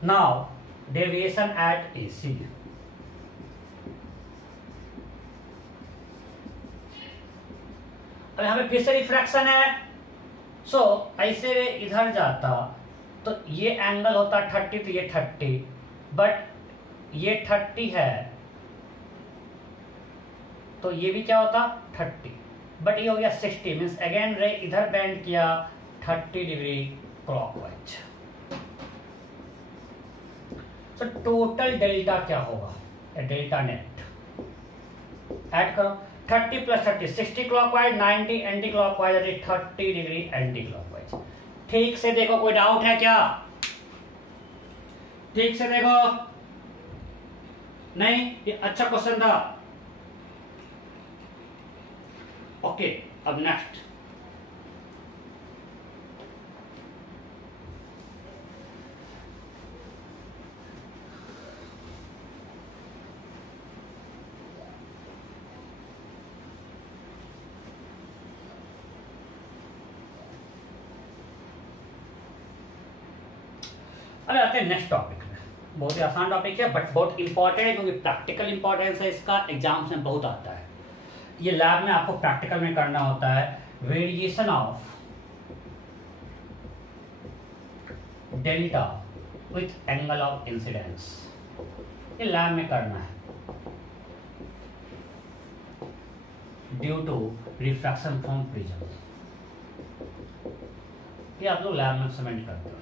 Now deviation at AC, अब यहां पे फिर से रिफ्रैक्शन है, सो ऐसे रे इधर जाता तो ये एंगल होता 30, तो ये 30, बट ये 30 है तो ये भी क्या होता 30, बट ये हो गया 60, मीन्स अगेन रे इधर बेंड किया 30 degree clockwise. So total delta क्या होगा, डेल्टा नेट ऐड करो, 30 plus 30 60 clockwise, 90 anti clockwise, 30 degree anti clockwise. ठीक से देखो, कोई डाउट है क्या? ठीक से देखो, नहीं? ये अच्छा क्वेश्चन था। ओके, अब नेक्स्ट अब आते हैं नेक्स्ट टॉपिक में। बहुत ही आसान टॉपिक है बट बहुत इंपॉर्टेंट है, क्योंकि प्रैक्टिकल इंपॉर्टेंस है इसका, एग्जाम्स में बहुत आता है। ये लैब में आपको प्रैक्टिकल में करना होता है। Variation of delta with angle of incidence, ये लैब में करना है due to refraction from prism. ये आप लोग लैब में एक्सपेरिमेंट करते हो।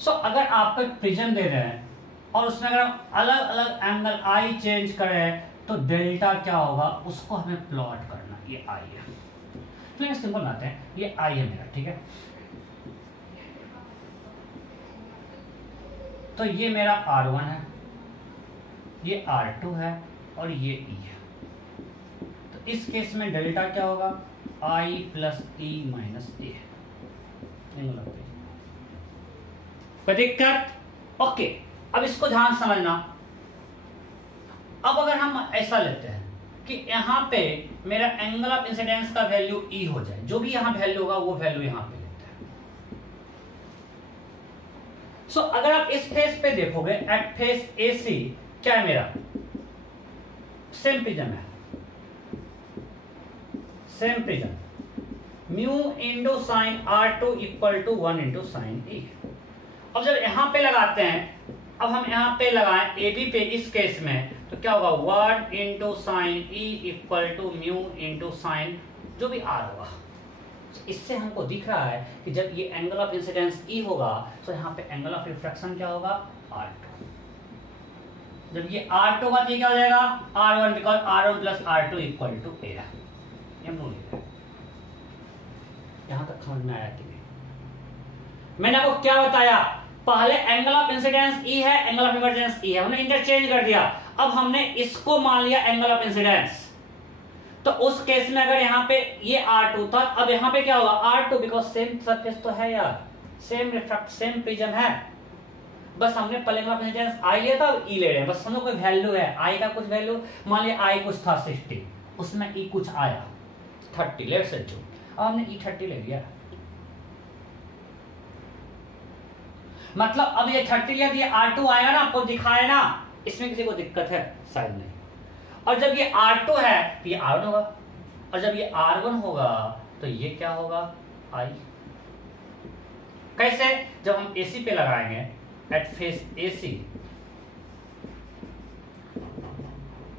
सो अगर आपको एक प्रिज्म दे रहे हैं और उसमें अगर अलग अलग एंगल आई चेंज करें तो डेल्टा क्या होगा, उसको हमें प्लॉट करना। ये आई है, तो सिंपल बनाते हैं, ये आई है मेरा, ठीक है? तो ये मेरा R1 है, ये R2 है और ये E है। तो इस केस में डेल्टा क्या होगा, I plus E minus A। कोई दिक्कत? ओके, अब इसको ध्यान समझना। अब अगर हम ऐसा लेते हैं कि यहां पे मेरा एंगल ऑफ इंसिडेंस का वैल्यू E हो जाए, जो भी यहां वैल्यू होगा वो वैल्यू यहां पे लेते हैं। सो अगर आप इस फेस पे देखोगे, एट फेस AC क्या है मेरा, सेम प्रिज्म है, same prism, mu into sine R2 equal to 1 into sine E। अब जब यहां पे लगाते हैं, अब हम यहां पे लगाएं AB पे, इस केस में तो क्या होगा, 1 into sine E equal to mu into sine जो भी R होगा। तो इससे हमको दिख रहा है कि जब ये एंगल ऑफ इंसिडेंस E होगा तो यहाँ पे एंगल ऑफ रिफ्रैक्शन क्या होगा, R2। जब ये R2 होगा तो ये क्या हो जाएगा, R1, because R1 plus R2 equal to A। यहां तक समझ में आया कि नहीं? मैंने आपको क्या बताया, पहले एंगल ऑफ इंसिडेंस E है, एंगल ऑफ इमर्जेंस E है, हमने इंटरचेंज कर दिया। अब हमने इसको मान लिया एंगल ऑफ इंसिडेंस, तो उस केस में अगर यहाँ पे ये R2 था, अब यहाँ पे क्या होगा, R2, बिकॉज सेम सरफेस तो है यार, सेम रिफ्रैक्ट, सेम प्रिज्म है। बस हमने पहले एंगल ऑफ इंसिडेंस I लिया था, E ले रहे हैं, बस हम लोग कोई वैल्यू है, I का कुछ वैल्यू, मान लिया I कुछ था 60, उसमें E कुछ आया 30, लेट्स अज्यूम, अब हमने E 30 ले लिया। मतलब अब ये 30 लिया, ये R2 आया ना, आपको दिखाया ना, इसमें किसी को दिक्कत है शायद नहीं। और जब ये R2 है तो ये R1 होगा, और जब ये R1 होगा तो ये क्या होगा, I। कैसे? जब हम AC पे लगाएंगे, एट फेस AC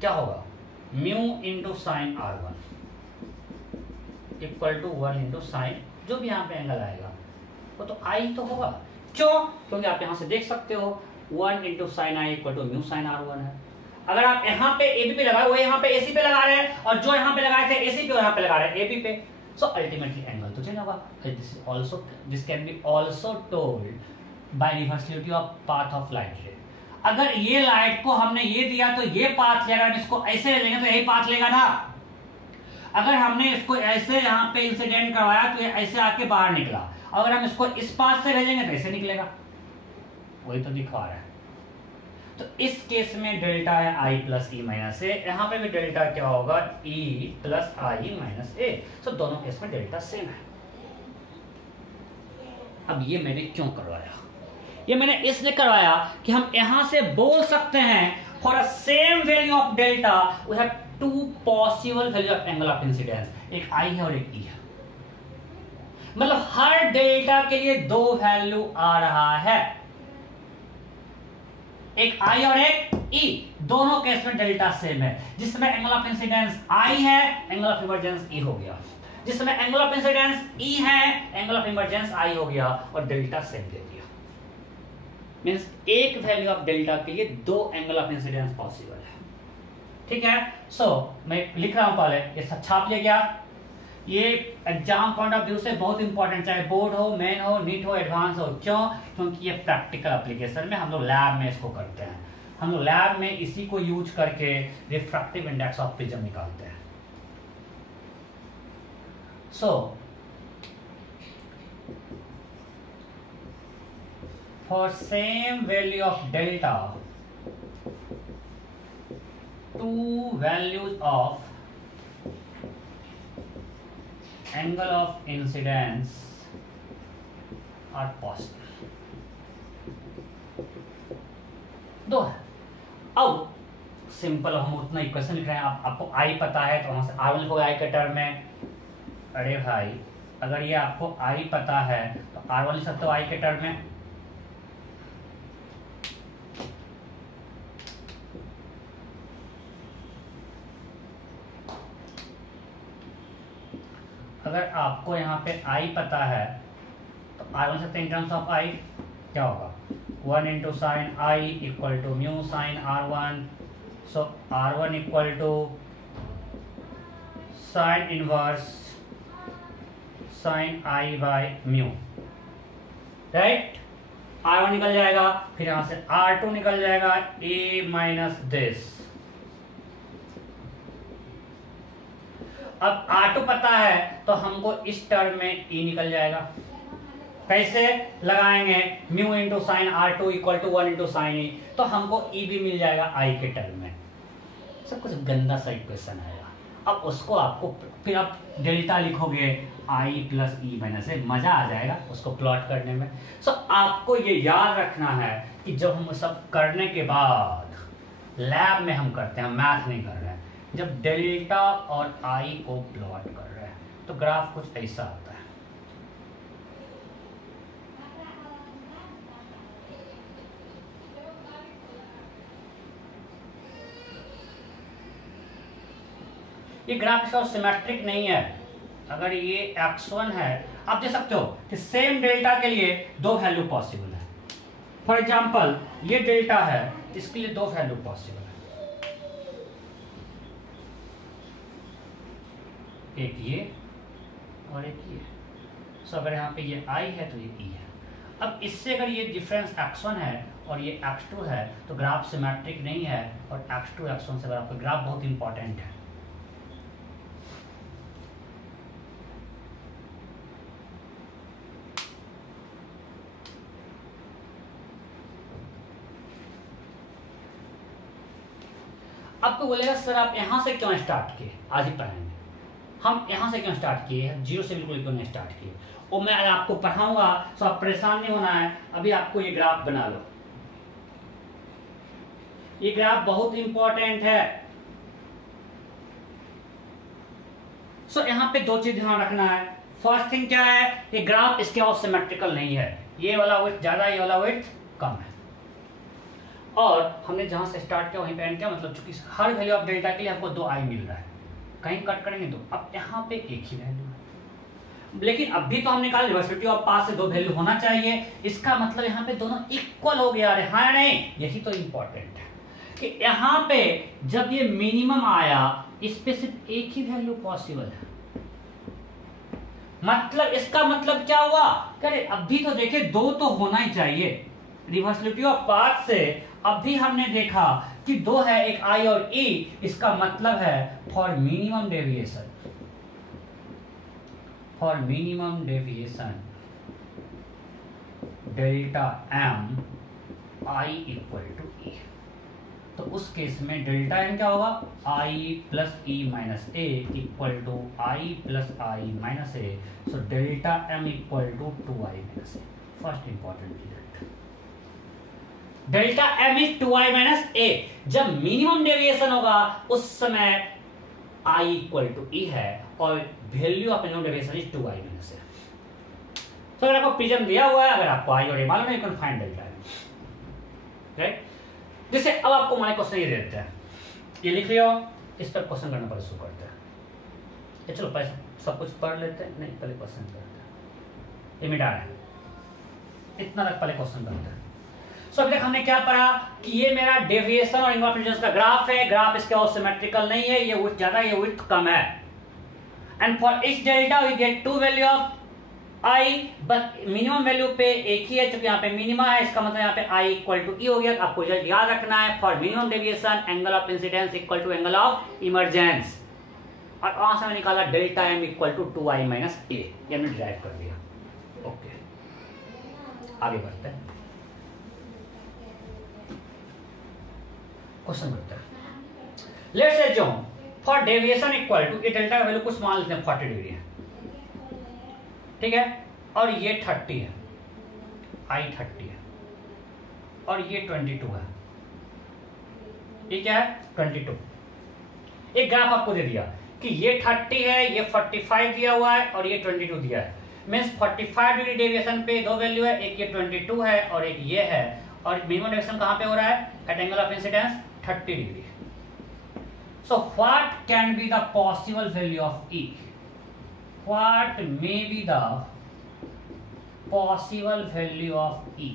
क्या होगा, mu into sine R1 equal to 1 into sine जो भी यहाँ पे एंगल आएगा वो तो I तो होगा। क्यों? क्योंकि आप यहां से देख सकते हो 1 into sine I equal to mu sine R1 है। अगर आप यहाँ पे AB पे लगाए, वो यहाँ पे AC पे लगा रहे हैं, और जो यहाँ पे लगाए थे AC पे, यहाँ पे लगा रहे हैं AB पे, सो अल्टीमेटली एंगल तो चेंज होगा। This can be also told by reversibility of path of light रे। अगर ये लाइट को हमने ये दिया तो ये पाथ लेगा, इसको ऐसे लेंगे तो यही पाथ लेगा ना। अगर हमने इसको ऐसे यहाँ पे इंसिडेंट करवाया तो ये ऐसे आके बाहर निकला, अगर हम इसको इस पाथ से भेजेंगे तो ऐसे निकलेगा, वही तो दिखा रहा है। तो इस केस में डेल्टा है आई प्लस ई माइनस ए, यहाँ पे भी डेल्टा क्या होगा E plus i minus a. तो दोनों केस में डेल्टा सेम है। अब ये मैंने क्यों करवाया, ये मैंने इसलिए करवाया कि हम यहां से बोल सकते हैं for a same value of delta we have two possible value of angle of incidence, एक आई है और एक ई है। मतलब हर डेल्टा के लिए दो वैल्यू आ रहा है, एक आई और एक ई, दोनों केस में डेल्टा सेम है। जिसमें एंगल ऑफ इंसिडेंस आई है, एंगल ऑफ इमरजेंस ई हो गया। जिसमें एंगल ऑफ इंसिडेंस ई है, एंगल ऑफ इमरजेंस आई हो गया, और डेल्टा सेम दे दिया। मींस एक वैल्यू ऑफ डेल्टा के लिए दो एंगल ऑफ इंसिडेंस पॉसिबल है। ठीक है, सो मैं लिख रहा हूं पहले, ये सब छाप लिया गया। ये एग्जाम पॉइंट ऑफ व्यू से बहुत इंपॉर्टेंट, चाहे बोर्ड हो, मेन हो, नीट हो, एडवांस हो। क्यों? क्योंकि ये प्रैक्टिकल एप्लीकेशन में हम लोग लैब में इसको करते हैं। हम लोग लैब में इसी को यूज करके रिफ्रैक्टिव इंडेक्स ऑफ प्रिज्म निकालते हैं। सो for same value of delta, two values of angle of incidence are possible। दो है। अब सिंपल हम उतना इक्वेशन लिख रहे हैं, आपको आई पता है तो वहां से आर लिखोगे आई के टर्म में। अरे भाई, अगर ये आपको आई पता है तो आर वन लिख सकते हो आई के टर्म में। अगर आपको यहाँ पे आई पता है तो आर वन सकते हैं इन टर्म्स ऑफ आई, क्या होगा 1 into sine I equal to mu sine R one. So R one equal to sine inverse sine I by mu, right. R one निकल जाएगा, फिर यहां से आर टू निकल जाएगा ए माइनस दिस। अब R2 पता है तो हमको इस टर्म में E निकल जाएगा। कैसे लगाएंगे? Mu into sine R2 equal to 1 into sine e, तो हमको E भी मिल जाएगा I के टर्म में। सब कुछ गंदा सा इक्वेशन आएगा। अब उसको आपको फिर आप डेल्टा लिखोगे I प्लस ई माइनस ए, मजा आ जाएगा उसको प्लॉट करने में। सो आपको ये याद रखना है कि जब हम सब करने के बाद लैब में हम करते हैं, मैथ नहीं कर रहे हैं, जब डेल्टा और आई को प्लॉट कर रहे हैं तो ग्राफ कुछ ऐसा आता है। ये ग्राफ इसका सिमेट्रिक नहीं है। अगर ये x1 है, आप देख सकते हो कि सेम डेल्टा के लिए दो वैल्यू पॉसिबल है। फॉर एग्जांपल ये डेल्टा है, इसके लिए दो वैल्यू पॉसिबल है, एक ये और एक ये। सो अगर यहाँ पे ये I है तो ये E है। अब इससे अगर ये डिफरेंस x1 है और ये x2 है तो ग्राफ सिमेट्रिक नहीं है, और x2 x1 से बराबर। ग्राफ बहुत इंपॉर्टेंट है। आपको बोलेगा सर आप यहां से क्यों स्टार्ट किए, आज ही पढ़ाएंगे हम यहां से क्यों स्टार्ट किए, जीरो से बिल्कुल क्यों नहीं स्टार्ट किए। और मैं आपको पढ़ाऊंगा तो आप परेशान नहीं होना है। अभी आपको ये ग्राफ बना लो, ये ग्राफ बहुत इंपॉर्टेंट है। सो यहाँ पे दो चीज ध्यान रखना है। फर्स्ट थिंग क्या है, ये ग्राफ इसके और सिमेट्रिकल नहीं है। ये वाला विड्थ ज्यादा, ये वाला विड्थ कम है। और हमने जहां से स्टार्ट किया वहीं पे एंड किया। मतलब चूंकि हर वैल्यू ऑफ डेल्टा के लिए आपको दो आई मिल रहा है, कहीं कट करेंगे तो अब यहाँ पे एक ही वैल्यू है। लेकिन अभी तो हमने कहा रिवर्सिटी ऑफ पाथ से दो वैल्यू होना चाहिए। इसका मतलब यहाँ पे दोनों इक्वल हो गया। अरे हाँ नहीं, यही तो इंपॉर्टेंट है कि यहाँ पे जब ये मिनिमम आया, इस पे सिर्फ एक ही वैल्यू पॉसिबल है। मतलब इसका मतलब क्या हुआ, अरे अभी तो देखिए दो तो होना ही चाहिए। रिवर्सिबिलिटी ऑफ पाथ से अभी हमने देखा कि दो है, एक आई और ई, इसका मतलब है for minimum deviation, for minimum deviation delta m i equal to e. तो उस केस में डेल्टा एम क्या होगा, i plus e minus a equal to i plus i minus a. So delta M equal to 2i minus a. First important result, delta m is 2i minus a. जब मिनिमम डेविएशन होगा उस समय i इक्वल टू ई है और value of minimum deviation is 2i minus a. तो अगर आपको प्रिज्म दिया हुआ है, अगर आपको आई और ए मालूम है, you can find delta M, right. जैसे अब आपको हमारे क्वेश्चन ये देते हैं, ये लिख लियो, इस पर क्वेश्चन करना पहले शुरू करते हैं। चलो पहले सब कुछ पढ़ लेते हैं, नहीं पहले क्वेश्चन करते हैं, ये मिटा रहे हैं, इतना तक पहले क्वेश्चन करते हैं। सो अभी तक हमने क्या पढ़ा कि ये मेरा डेविएशन और एंगल ऑफ इंसिडेंस का ग्राफ है, ग्राफ इसके और सिमेट्रिकल नहीं है, ये विड्थ ज्यादा, ये विड्थ कम है। And for each delta we get two value of i, बस मिनिमम वैल्यू पे एक ही है, चूंकि यहाँ पे मिनिमा है, इसका मतलब यहाँ पे आई इक्वल टू ई हो गया। आपको रिजल्ट याद रखना है, for minimum deviation angle of incidence equal to angle of emergence. और वहां से मैंने निकाला delta M equal to 2i minus a, ये हमने डिराइव कर दिया। ओके, आगे बढ़ते हैं, क्वेश्चन बढ़ते हैं। Let's assume for deviation equal to, ये डेल्टा का वैल्यू कुछ मान लेते हैं 40 डिग्री है, ठीक है, और ये 30 है, आई 30 है, और ये 22 है, ये क्या है 22। एक ग्राफ आपको दे दिया कि ये 30 है, ये 45 दिया हुआ है और ये 22 दिया है। मीन्स 45 डिग्री डेविएशन पे दो वैल्यू है, एक ये 22 है और एक ये है, और मिनिमम डेविएशन कहां पे हो रहा है, at angle of incidence 30 degree. So what can be the possible value of E, what may be the possible value of E?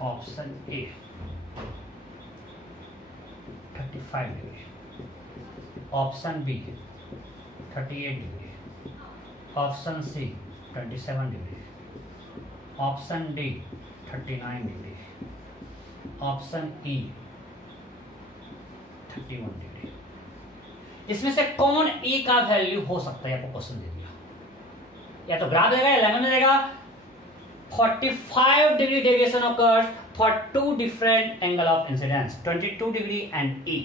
Option A 35 degree, option B 38 degree, option C 27 degree, option D 39 degree, option E 31 degree। इसमें से कौन ए का वैल्यू हो सकता है, आपको क्वेश्चन दे दिया, या तो ग्राफ देगा या लेमन देगा। 45 degree deviation occurs for two different angle of incidence, 22 degree and E,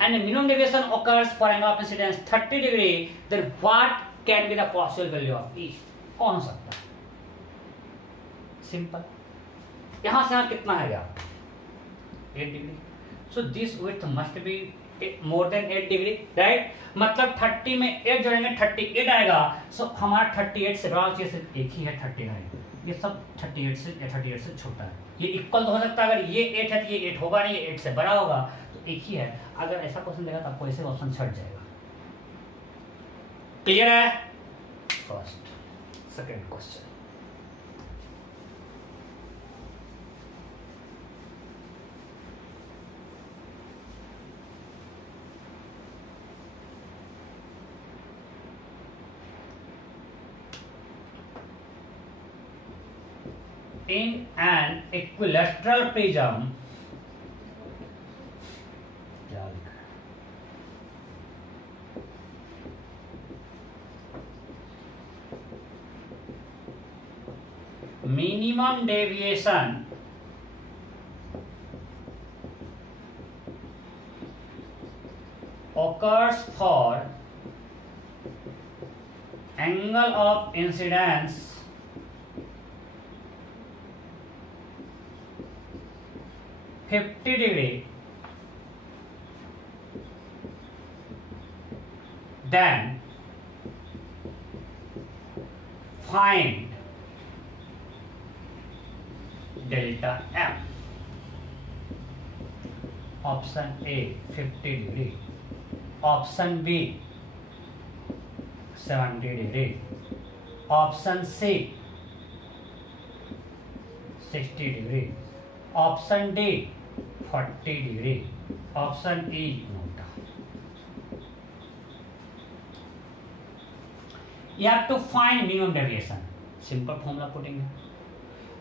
and the minimum deviation occurs for angle of incidence 30 degree. Then what can be the possible value of E? कौन हो सकता है? सिंपल, यहां से यहां कितना है gap, 8 degree. So this width must be more than 8 degree, right. मतलब 30 में 8 जोड़ेंगे 38 आएगा। सो हमारा 38 से बड़ा चीज एक ही है 39, ये सब 38 से छोटा है। ये इक्वल तो हो सकता है, अगर ये 8 है तो ये 8 होगा नहीं, ये 8 से बड़ा होगा, तो एक ही है। अगर ऐसा क्वेश्चन देगा तो आपको ऐसे ऑप्शन छट जाएगा। क्लियर है? First, second question, in an equilateral prism, minimum deviation occurs for angle of incidence 50 degree, then find delta M. Option A 50 degree, option B 70 degree, option C 60 degree, option D 40 degree, option E NOTA. You have to find minimum deviation, simple formula putting है।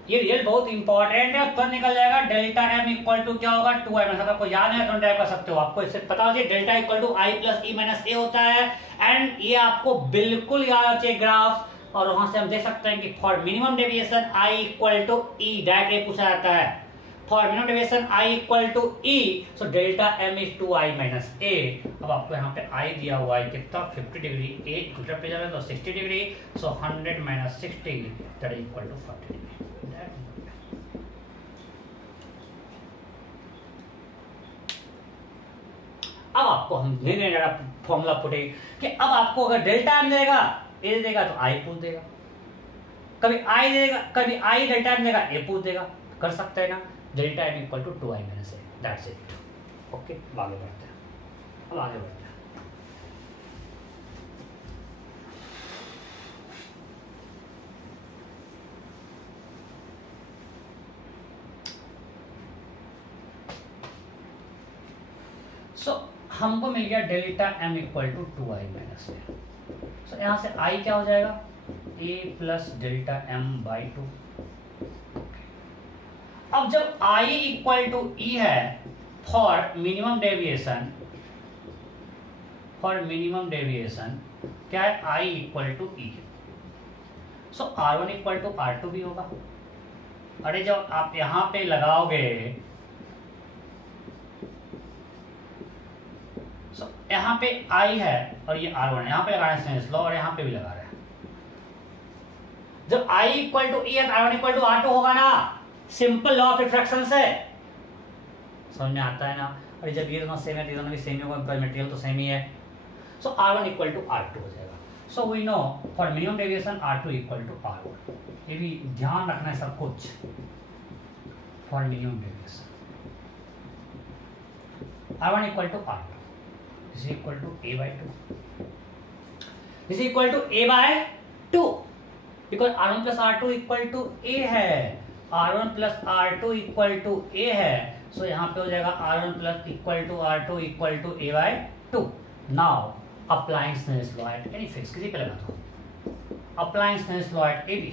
ये रिजल्ट बहुत इंपॉर्टेंट है, उत्तर निकल जाएगा डेल्टा एम इक्वल टू क्या होगा 2i माइनस, आपको याद है तो टाइप कर सकते हो, आपको इससे पता हो जाए delta equal to i plus e minus a होता है। एंड ये आपको बिल्कुल याद आ चाहिए ग्राफ, और वहां से हम देख सकते हैं कि for minimum deviation i equal to e, direct ये पूछा जाता है, for minimum deviation i equal to E, so delta m is 2i minus a. अब आपको यहाँ पे i दिया हुआ है कितना 50 डिग्री, ए उल्टा पे जा रहा है तो 60 degree, so 100 minus 60 that is equal to 40 degree. अब आपको हम धीरे धीरे फॉर्मूला पुटे कि अब आपको अगर डेल्टा एम देगा, ए देगा तो आई पूछ देगा, कभी आई देगा, कभी आई डेल्टा एम देगा, ए पूछ देगा, कर सकते हैं ना। Delta M equal to 2i minus A, that's it. Okay, आगे बढ़ते हैं, अब आगे बढ़ते हैं। हमको मिल गया delta M equal to 2i minus a. So यहां से i क्या हो जाएगा, a plus delta m by 2। अब जब i इक्वल टू ई है फॉर मिनिमम डेविएशन, क्या है i equal to E, so r1 equal to r2 भी होगा। अरे जब आप यहां पे लगाओगे, यहाँ पे I है और ये R1 है, यहाँ पे लगा रहे हैं सेंस लॉ और यहाँ पे भी लगा रहे हैं। जब I इक्वल टू ई है R1 इक्वल टू R2 होगा ना, सिंपल लॉ ऑफ रिफ्रैक्शन से समझ में आता है ना। और जब ये दोनों सेम है, दोनों भी सेम होगा, मटेरियल तो सेम ही है, सो R1 इक्वल टू R2 हो जाएगा। So we know for minimum deviation R2 equal to R1। ये भी ध्यान रखना है सब कुछ, for minimum deviation R1 equal to R2 is equal to a by 2, is equal to a by 2 because r1 plus r2 equal to a है, r1 plus r2 equal to a है, so यहाँ पे हो जाएगा r1 plus equal to r2 equal to a by 2। now applying Snell's law at any fix, किसी पे लगा दो, applying Snell's law at AB,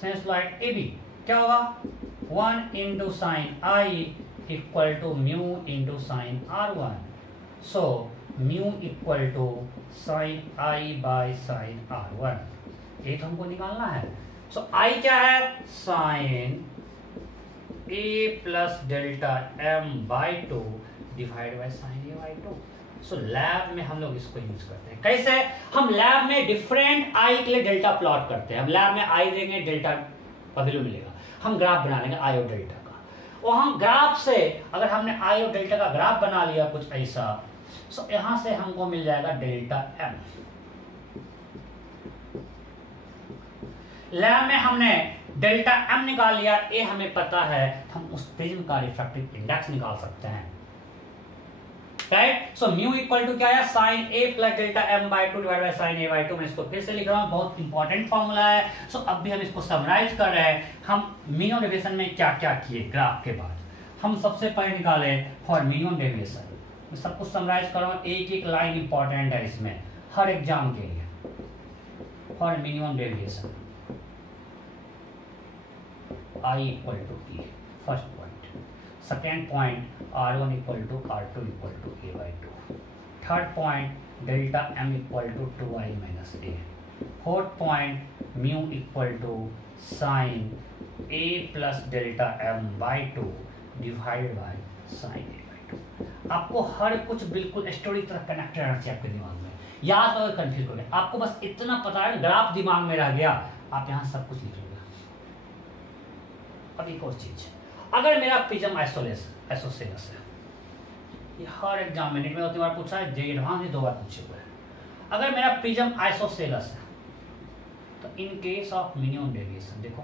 Snell's law at AB क्या होगा, 1 into sine I equal to mu into sine R1, so mu equal to sine I by sine R1, ये तो हमको निकालना है। सो आई क्या है, sine a plus delta m by 2 divide by sine a by 2। So lab में हम लोग इसको यूज करते हैं। कैसे, हम लैब में डिफरेंट आई के लिए डेल्टा प्लॉट करते हैं। हम लैब में आई देंगे, डेल्टा का वैल्यू मिलेगा, हम ग्राफ बना लेंगे आई और डेल्टा का, और हम ग्राफ से अगर हमने आई और डेल्टा का ग्राफ बना लिया कुछ ऐसा, सो यहां से हमको मिल जाएगा डेल्टा एम। लैब में हमने डेल्टा एम निकाल लिया, ए हमें पता है, हम उस प्रिज्म का रिफ्रैक्टिव इंडेक्स निकाल सकते हैं, right. So mu equal to क्या है, sine A plus delta M by 2 divide by sine A by 2। मैं इसको फिर से लिख रहा हूं, बहुत इंपॉर्टेंट फॉर्मूला है। सो अब भी हम इसको समराइज कर रहे हैं, हम मिनिमम डेविएशन में क्या क्या किए ग्राफ के बाद। हम सबसे पहले निकाले फॉर मिनिमम डेविएशन, मैं सब कुछ समराइज कर रहा हूं, एक एक लाइन इंपॉर्टेंट है इसमें हर एग्जाम के लिए। For minimum deviation I equal to E, first point. Second point R1 equal to R2 equal to a by 2। Third point delta m equal to 2i minus a। Fourth point mu equal to sine a plus delta m by 2 divide by sine a by 2। आपको हर कुछ बिल्कुल स्टोरी की तरह कनेक्ट रहना चाहिए आपके दिमाग में, याद अगर कंफ्यूज हो गया, आपको बस इतना पता है, ग्राफ दिमाग में रह गया, आप यहाँ सब कुछ लिख लोगे। अब एक और चीज, अगर मेरा प्रिज्म आइसोसेलेस है, ये हर एग्जाम में नेट में 2 बार पूछा है, जे एडवांस में 2 बार पूछे हुए हैं। अगर मेरा प्रिज्म आइसोसेलेस है तो इन केस ऑफ मिनिमम डेविएशन देखो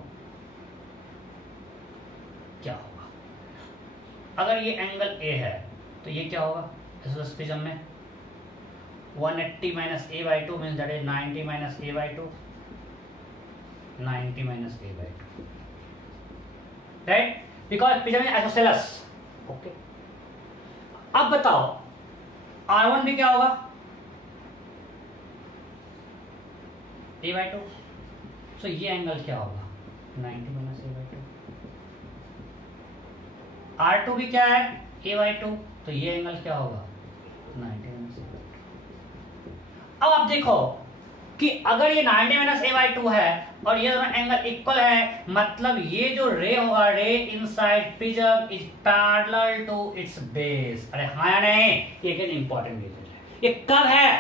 क्या होगा। अगर ये एंगल ए है तो ये क्या होगा, आइसोसेलेस प्रिज्म में 180 minus a by 2 means that is 90 minus a by 2, 90 minus a by 2, right. Because prism is isosceles. Okay, अब बताओ R1 भी क्या होगा, a/2। सो ये एंगल क्या होगा 90 माइनस a/2। R2 भी क्या है a/2, तो ये एंगल क्या होगा 90 माइनस a/2। अब आप देखो कि अगर ये 90 माइनस a/2 है और ये दोनों एंगल इक्वल है, मतलब ये जो रे होगा, ray inside prism is parallel to its base. अरे हाँ या नहीं, ये एक इंपॉर्टेंट रीजन है। ये कब है,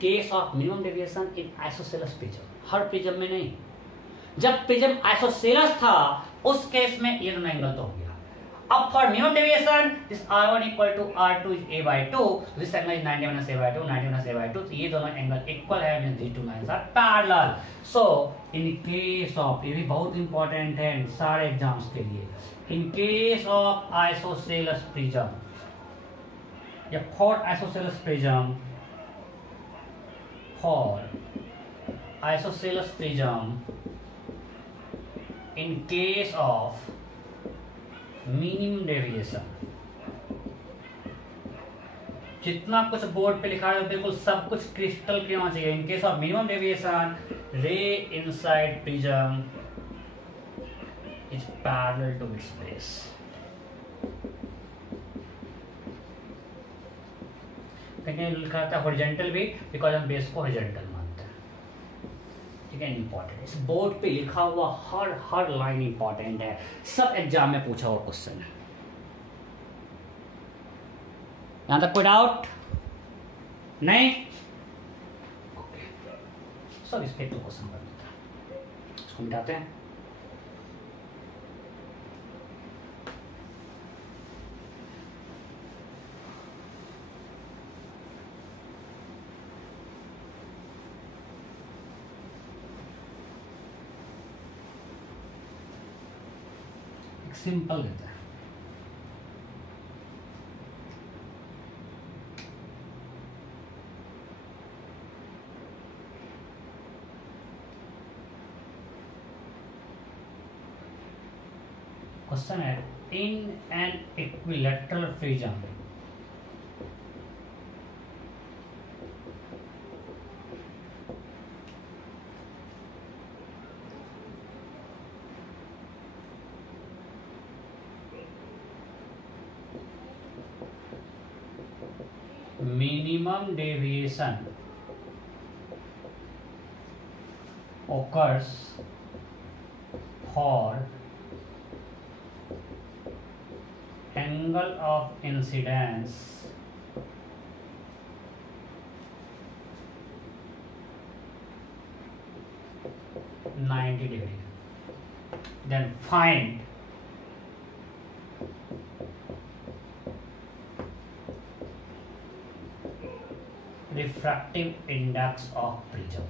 case of minimum deviation in isosceles prism, her prism में नहीं। जब प्रिज्म आइसोसेलेस था उस केस में ये दोनों एंगल तो हो गया। अब for minimum deviation this R1 equal to R2 is a/2, this angle is 90 minus a/2, 90 minus a/2, तो ये दोनों एंगल इक्वल है, means these two lines are parallel। So in case of, ये भी बहुत इंपॉर्टेंट है सारे एग्जाम्स के लिए, in case of isosceles prism या for isosceles prism, for isosceles prism in case of minimum deviation, जितना कुछ बोर्ड पे लिखा है बिल्कुल सब कुछ क्रिस्टल क्लियर होना चाहिए। In case of minimum deviation ray inside prism is parallel to its base. कहीं लिखा था हॉरिजॉन्टल भी, बिकॉज हम बेस को हॉरिजॉन्टल मानते हैं। ठीक है, इंपॉर्टेंट, इस बोर्ड पे लिखा हुआ हर लाइन इंपॉर्टेंट है, सब एग्जाम में पूछा हुआ क्वेश्चन है। यहां तक कोई डाउट नहीं? सब इस पे क्वेश्चन कर देता है, इसको मिटाते हैं। सिंपल देता है। क्वेश्चन है, in an equilateral prism minimum deviation occurs for angle of incidence (90°). Then find refractive index of prism।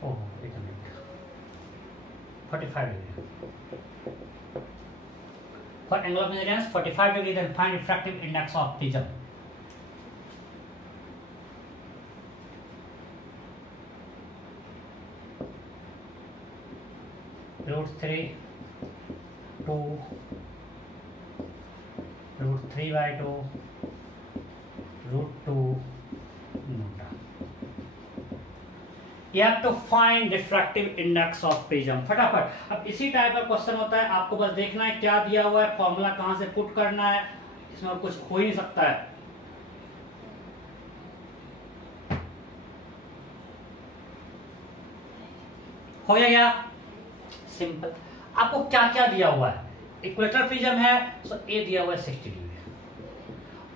Oh, wait a minute, 45 degree for angle of incidence 45 degree, then find refractive index of prism। √3 2 √3/2 √2 newton। You have to find refractive index of prism। फटाफट। अब इसी टाइप का क्वेश्चन होता है, आपको बस देखना है क्या दिया हुआ है, फॉर्मूला कहां से पुट करना है, इसमें और कुछ हो ही नहीं सकता है। हो गया सिंपल। आपको क्या क्या दिया हुआ है, इक्वेटर प्रिज्म है, सो ए दिया हुआ है 60 डिग्री,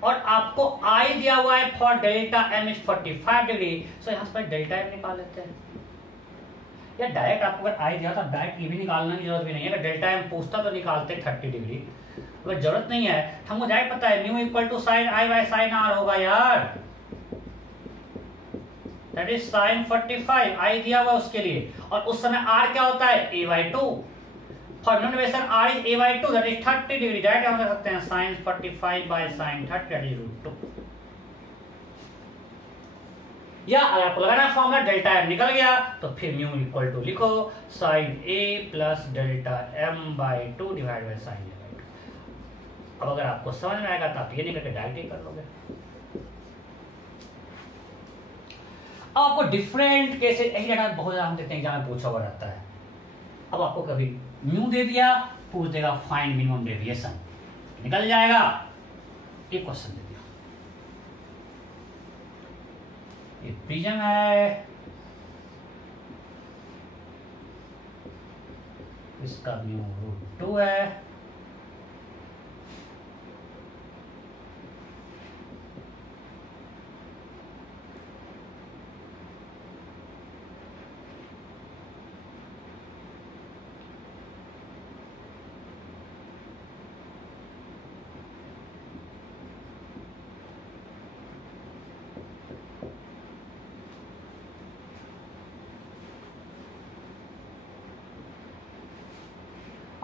और आपको आई दिया हुआ है for delta m is 45 degree, so यहां पर डेल्टा एम निकाल लेते हैं। या डायरेक्ट आपको अगर आई दिया था डायरेक्ट ई भी निकालने की जरूरत भी नहीं है, अगर डेल्टा एम पूछता तो निकालते 30 डिग्री, अगर जरूरत नहीं है। हमको डायरेक्ट पता है mu equal to sine I by sine R होगा यार, दैट इज साइन 45, आई दिया हुआ उसके लिए, और उस समय आर क्या होता है a/2, for minimum deviation r is a/2 that is 30 degree, direct हम कर सकते हैं sin 45 by sin 30 that is √2। या अगर आपको लगाना फॉर्मूला डेल्टा m निकल गया तो फिर म्यू इक्वल टू लिखो sin a plus delta m by 2 divide bye sin a by 2। अब अगर आपको समझ में आएगा तो आप ये नहीं करके डायरेक्ट ही कर लोगे। अब आपको डिफरेंट केसेस यही डाटा बहुत ज्यादा हम देखते हैं एग्जाम में पूछा हुआ रहता है। अब आपको कभी म्यू दे दिया, पूछ देगा फाइंड मिनिमम डेविएशन, निकल जाएगा। एक क्वेश्चन दे दिया, ये प्रिज्म है, इसका म्यू √2 है,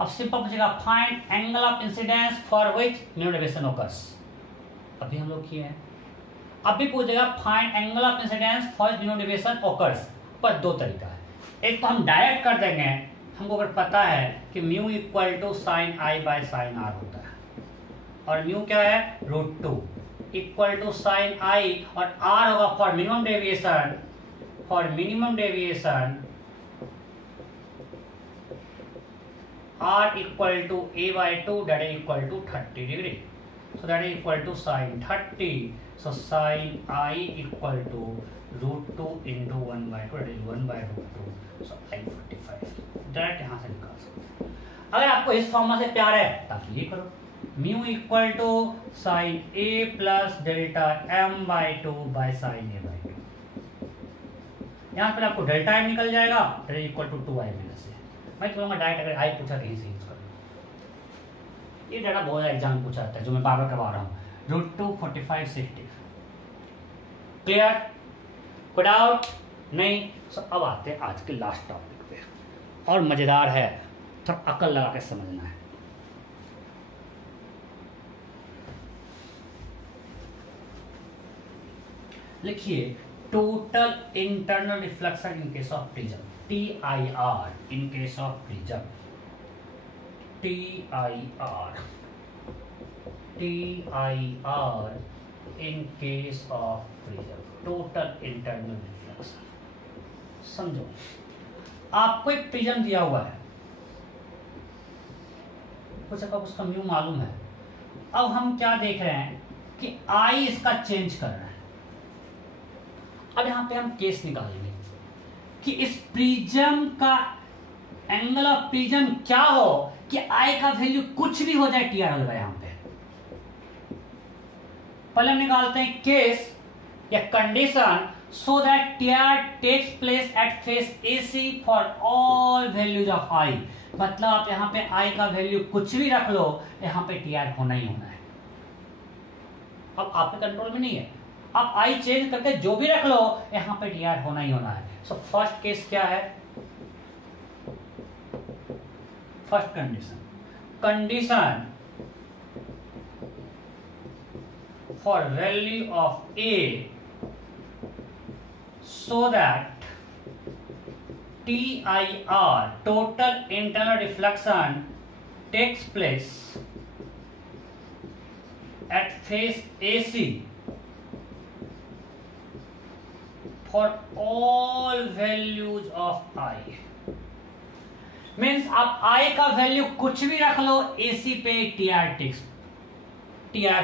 अब सिंपल पूछेगा find angle of incidence for which minimum deviation occurs. अभी हम लोग किए हैं, अब भी पूछेगा find angle of incidence for minimum deviation occurs. पर दो तरीका है, एक तो हम डायरेक्ट कर देंगे, हमको अगर पता है कि mu equal to sine I by sine R होता है और म्यू क्या है √2 इक्वल टू साइन आई और आर होगा for minimum deviation, for minimum deviation r equal to a/2 that is equal to 30 degree, so that is equal to sin 30, so sin I equal to √2 into 1/2 that is 1/√2, so I 45 direct यहाँ से निकाल सकते हैं। अगर आपको इस फॉर्मूला से प्यार है तब ये करो, mu equal to sine a plus delta m/2 by sine a/2। यहाँ पर आपको डेल्टा m निकल जाएगा, that is equal to 2i minus a। मैं कहूँगा डायरेक्ट अगर आई पूछा कहीं से यूज कर लो, ये डाटा बहुत एग्जाम पूछा जाता है जो मैं बार बार करवा रहा हूँ। √2 45 60 क्लियर, कोई डाउट नहीं? सो अब आते हैं आज के लास्ट टॉपिक पे, और मजेदार है, थोड़ा अकल लगा के समझना है। लिखिए total internal reflection in case of prism, TIR in case of prism, TIR in case of prism, total internal reflection। समझो, आपको एक प्रिज्म दिया हुआ है, कुछ आपको उसका म्यू मालूम है। अब हम क्या देख रहे हैं कि आई इसका चेंज कर रहा है। अब यहां पे हम केस निकालेंगे कि इस प्रिज्म का एंगल ऑफ प्रिज्म क्या हो कि आई का वैल्यू कुछ भी हो जाए, टीआर हो जाएगा। यहां पे पहले हम निकालते हैं केस या condition so that TIR takes place at face AC for all values of i. मतलब आप यहां पे आई का वैल्यू कुछ भी रख लो, यहां पे टीआर होना ही होना है। अब आपके कंट्रोल में नहीं है, आप आई चेंज करके जो भी रख लो, यहां पे टीआर होना ही होना है। सो फर्स्ट केस क्या है, first condition for value of a so that TIR total internal reflection takes place at face AC for all values of I। Means आप I का वैल्यू कुछ भी रख लो, AC पे TR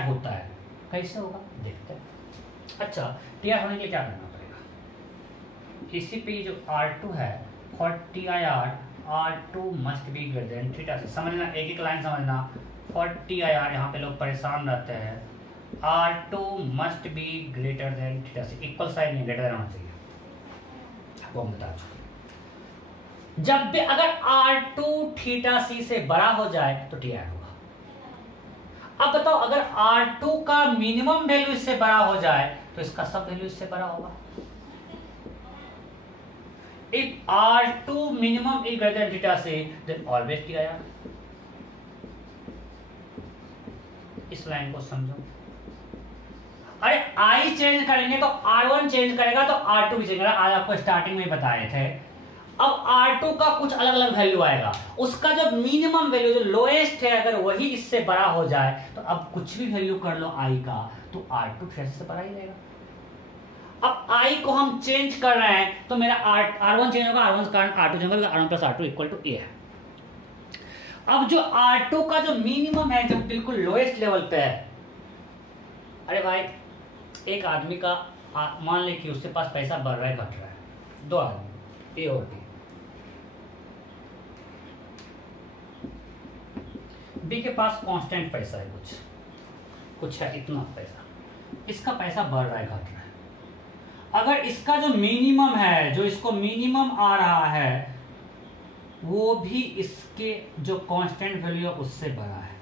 होता है। कैसे होगा देखते हैं। अच्छा, TR होने के लिए क्या करना पड़ेगा, AC पे जो R2 है for TIR R2 must be greater than theta से। समझना, एक एक लाइन समझना। फॉर TIR यहाँ पे लोग परेशान रहते हैं, R2 must be greater than theta से, इक्वल साइन नहीं, ग्रेटर होना चाहिए। आपको हम बता चुके, जब भी अगर R2 थीटा सी से बड़ा हो जाए तो TIR होगा। अब बताओ, अगर R2 का मिनिमम वैल्यू इससे बड़ा हो जाए तो इसका सब वैल्यू इससे बड़ा होगा। If R2 minimum is greater than theta C then always T आया। इस लाइन को समझो। अरे I चेंज करेंगे तो R1 चेंज करेगा तो R2 भी चेंज करेगा। आज आपको स्टार्टिंग में बताए थे। अब R2 का कुछ अलग अलग वैल्यू आएगा, उसका जो मिनिमम वैल्यू जो लोएस्ट है अगर वही इससे बड़ा हो जाए तो अब कुछ भी वैल्यू कर लो I का तो R2 फिर से बड़ा ही रहेगा। अब I को हम चेंज कर रहे हैं तो मेरा R1 चेंज होगा, R1 कारण R2 चेंज होगा, R1 plus R2 equal to A है। अब जो R2 का जो मिनिमम है जो बिल्कुल लोएस्ट लेवल पे है, अरे भाई एक आदमी का मान ले कि उसके पास पैसा बढ़ रहा है घट रहा है, दो आदमी ए और बी के पास कांस्टेंट पैसा है, कुछ है इतना पैसा, इसका पैसा बढ़ रहा है घट रहा है। अगर इसका जो मिनिमम है जो इसको मिनिमम आ रहा है वो भी इसके जो कांस्टेंट वैल्यू है उससे बड़ा है।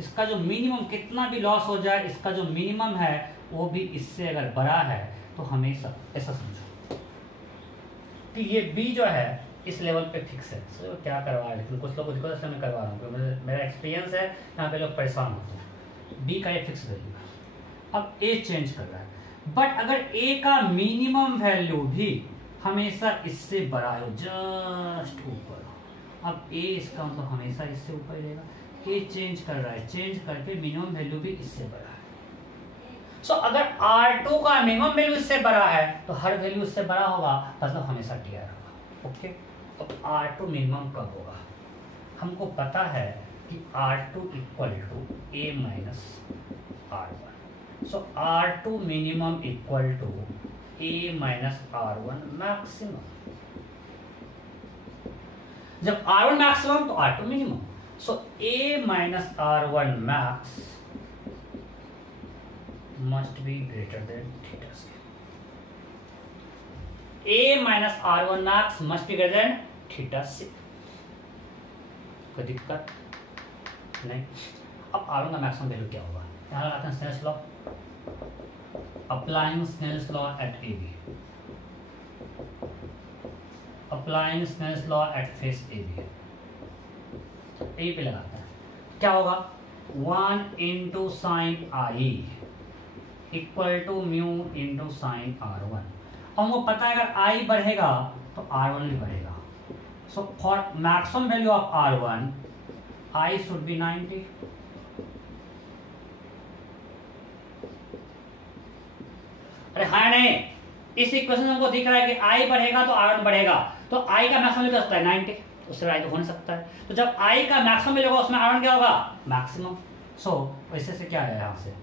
इसका जो मिनिमम कितना भी लॉस हो जाए इसका जो मिनिमम है वो भी इससे अगर बड़ा है तो हमेशा ऐसा समझो कि ये बी जो है इस लेवल पे फिक्स है। तो क्या करवा रहे हैं लेकिन कुछ लोगों को मैं करवा रहा हूँ, मेरा एक्सपीरियंस है, यहाँ पे लोग परेशान होते हैं। बी का ये फिक्स वैल्यू है, अब ए चेंज कर रहा है, बट अगर ए का मिनिमम वैल्यू भी हमेशा इससे बड़ा है जस्ट ऊपर, अब ए इसका मतलब हमेशा इससे ऊपर ही रहेगा। ए चेंज कर रहा है, चेंज करके मिनिमम वैल्यू भी इससे बड़ा है। सो अगर R2 का मिनिमम वैल्यू इससे बड़ा है तो हर वैल्यू इससे बड़ा होगा, मतलब हमेशा टीआर होगा। ओके, अब R2 मिनिमम कब होगा? हमको पता है कि R2 equal to A minus R1। So R2 minimum equal to A minus R1 maximum. जब R1 मैक्सिमम तो R2 minimum. So A minus R1 max must be greater than theta c. A minus R1 max must be greater than theta c. कोई दिक्कत नहीं। अब R1 का मैक्सिमम वैल्यू क्या होगा? यहाँ लगाते हैं Snell's law, applying Snell's law at AB, applying Snell's law at face AB, A पे लगाते हैं। क्या होगा? 1 into sine I equal to mu into sine R1। हमको पता है अगर I बढ़ेगा तो R1 भी बढ़ेगा। So for maximum value of R1 I should be 90। अरे हाँ नहीं, इस इक्वेशन में हमको दिख रहा है कि I बढ़ेगा तो R1 बढ़ेगा, तो I का मैक्सिमम वैल्यू कितना है 90, उससे I तो हो नहीं सकता है। तो जब I का मैक्सिमम वैल्यू होगा उसमें R1 क्या होगा? मैक्सिमम। सो वैसे से क्या है यहाँ से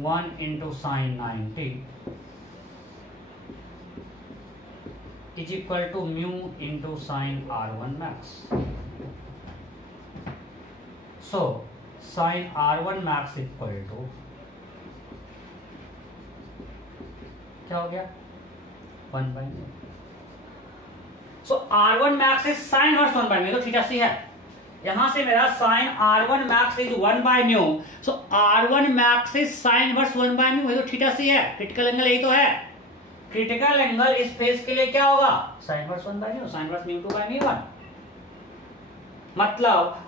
1 into sine 90 is equal to mu into sine R1 max. So sine R1 max equal to क्या हो गया 1 by mu. So R1 max is sine inverse 1 by mu, तो थीटा सी है। यहां से मेरा sine R1 max is 1 by mu. So R1 max is sine inverse 1 by mu, तो थीटा सी है। क्रिटिकल एंगल यही तो है। क्रिटिकल एंगल इस फेस के लिए क्या होगा? Sine inverse 1 by mu, sine inverse mu 2 by mu 1। मतलब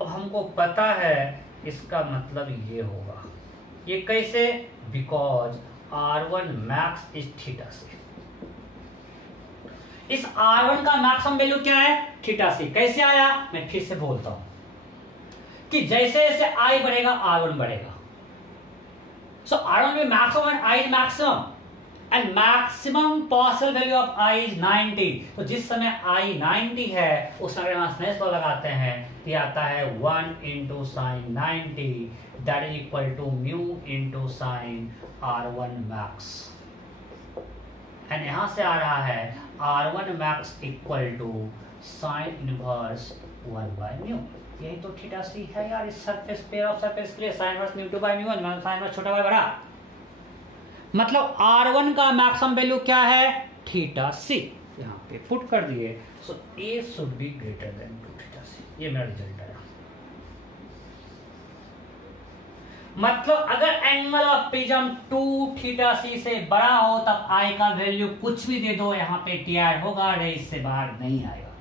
अब हमको पता है इसका मतलब ये होगा। ये कैसे? Because R1 max is theta c. इस R1 का मैक्सिमम वैल्यू क्या है? Theta c. कैसे आया? मैं फिर से बोलता हूं कि जैसे जैसे I बढ़ेगा R1 बढ़ेगा। सो R1 में maximum and I is maximum and maximum possible value of I is 90। तो जिस समय I 90 है उस समय हम स्नेल्स लॉ लगाते हैं, ये आता है 1 into sine 90 that is equal to mu into sine R1 max. And यहां से आ रहा है R1 max equal to sine inverse 1 by mu. यही तो थीटा सी है यार। इस सरफेस पेयर ऑफ सरफेस के लिए sine inverse mu 2 by mu 1, sine inverse छोटा बाय बड़ा। मतलब R1 का मैक्सिमम वैल्यू क्या है? Theta c. यहां पे पुट कर दिए। So A should be greater than 2 theta c. ये मेरा रिजल्ट आया। मतलब अगर एंगल ऑफ प्रिज्म 2θc से बड़ा हो तब आई का वैल्यू कुछ भी दे दो, यहां पे टीआर होगा, रे इससे बाहर नहीं आएगा।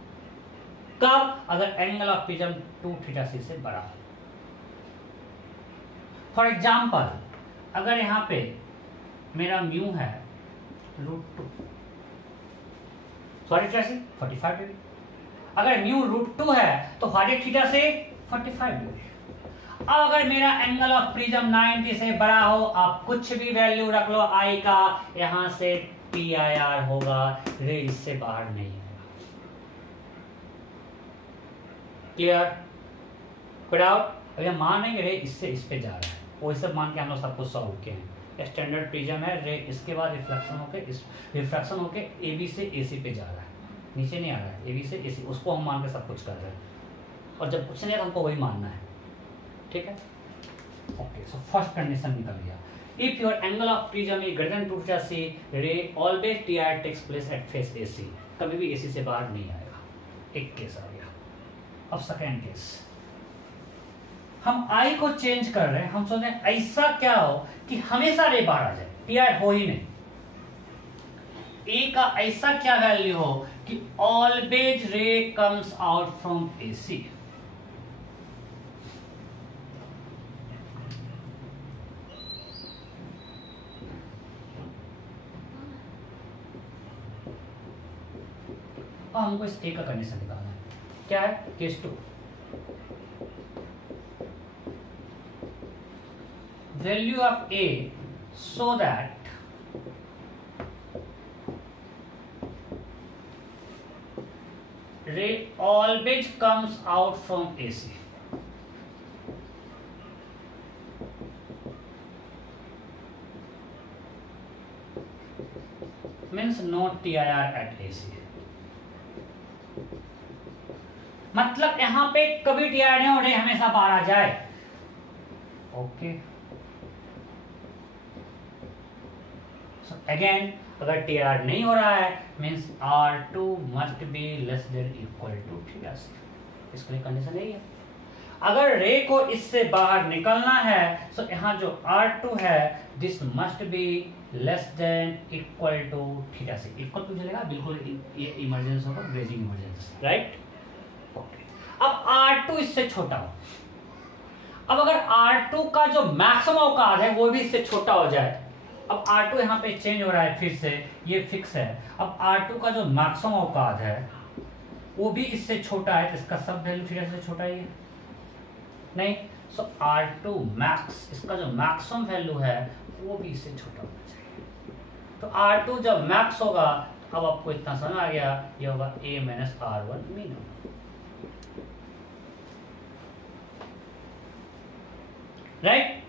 कब? अगर एंगल ऑफ प्रिज्म 2θc से बड़ा हो। फॉर एग्जाम्पल अगर यहां पे मेरा म्यू है √2, सॉरी से 45 डिग्री, अगर म्यू √2 है तो हॉरिक थीटा से 45 डिग्री। अब अगर मेरा एंगल ऑफ प्रिज्म 90 से बड़ा हो, आप कुछ भी वैल्यू रख लो आई का, यहां से PIR होगा, रे इससे बाहर नहीं आएगा। क्लियर? कोई डाउट? अब हम मान रहे रे इससे इस पे जा रहा है, वो सब मान के हम लोग सब कुछ सॉल्व किए हैं। स्टैंडर्ड प्रिज्म है, रे इसके बाद रिफ्रैक्शन होके AB से AC पे जा रहा है, नीचे नहीं आ रहा है, AB से AC, उसको हम मान के सब कुछ कर रहे हैं। और जब कुछ नहीं है हमको वही मानना है, ठीक है? ओके, सो फर्स्ट कंडीशन निकल गया। If your angle of prism is greater than 2θc, ray always TIR takes place at face AC, कभी भी AC से बाहर नहीं आएगा। एक केस आ गया। अब सेकेंड केस, हम I को चेंज कर रहे हैं, हम सोच रहे हैं ऐसा क्या हो कि हमेशा रे बाहर आ जाए, TIR हो ही नहीं। A का ऐसा क्या वैल्यू हो कि ऑलवेज रे कम्स आउट फ्रॉम AC। और हमको इस ए का कंडीशन निकालना है। क्या है? Case 2, value of a so that ray always comes out from AC। Means no TIR at AC। मतलब यहां पे कभी TIR नहीं हो रही, हमेशा बाहर आ जाए। ओके, सो अगेन अगर TIR नहीं हो रहा है means R2 must be less than equal to θc। इसके लिए कंडीशन यही है। अगर रे को इससे बाहर निकलना है तो यहां जो R2 है this must be less than equal to θc। Equal to चलेगा, बिल्कुल ये इमरजेंस होगा, ब्रेजिंग इमरजेंस, राइट? अब R2 इससे छोटा हो, अब अगर R2 का जो मैक्सिमम औकात है वो भी इससे छोटा हो जाए, अब R2 यहाँ पे चेंज हो रहा है, फिर से ये फिक्स है। अब R2 का जो मैक्सिमम औकात है वो भी इससे छोटा है, तो इसका सब वैल्यू थीटा से छोटा ही है नहीं। सो R2 मैक्स, इसका जो मैक्सिमम वैल्यू है वो भी इससे छोटा होना चाहिए। तो R2 जब मैक्स होगा, अब आपको इतना समझ आ गया, ये होगा A - R1 मिनिमम। राइट?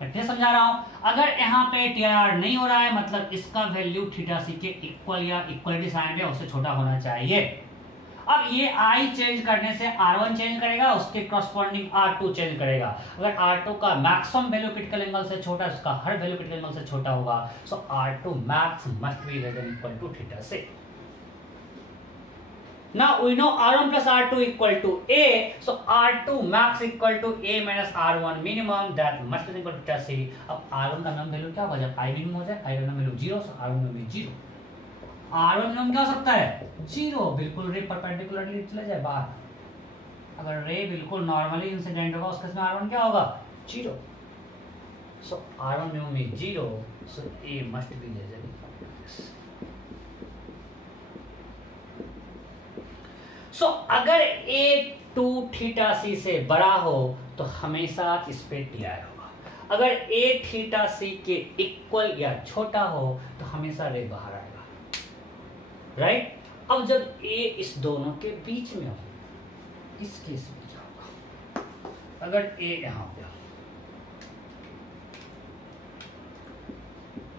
मैं फिर समझा रहा हूं, अगर यहाँ पे TIR नहीं हो रहा है मतलब इसका वैल्यू θc के इक्वल या इक्वलिटी साइन है उससे छोटा होना चाहिए। अब ये I चेंज करने से R1 चेंज करेगा, उसके कॉरस्पॉन्डिंग R2 चेंज करेगा। अगर R2 का मैक्सिमम वैल्यू क्रिटिकल एंगल से छोटा है, उसका हर वैल्यू क्रिटिकल एंगल से छोटा होगा। So R2 max must be less than equal to θc। Now we know R1 plus R2 equal to A, so R2 max equal to A minus R1 minimum, that must be equal to θc। अब R1 का मिनिमम वैल्यू क्या होगा? जब I मिनिमम हो जाए, I minimum value 0, so R1 minimum 0। R1 minimum क्या हो सकता है? 0, बिल्कुल रे परपेंडिकुलरली चले जाए बाहर। अगर रे बिल्कुल नॉर्मली इंसिडेंट होगा उस केस में R1 क्या होगा? 0। So R1 minimum is 0, so A must be less than equal to this। सो अगर A 2θc से बड़ा हो तो हमेशा इस पे TIR होगा। अगर A θc के इक्वल या छोटा हो तो हमेशा रे बाहर आएगा, राइट? अब जब A इस दोनों के बीच में हो, इस केस में क्या होगा? अगर A यहां पे हो,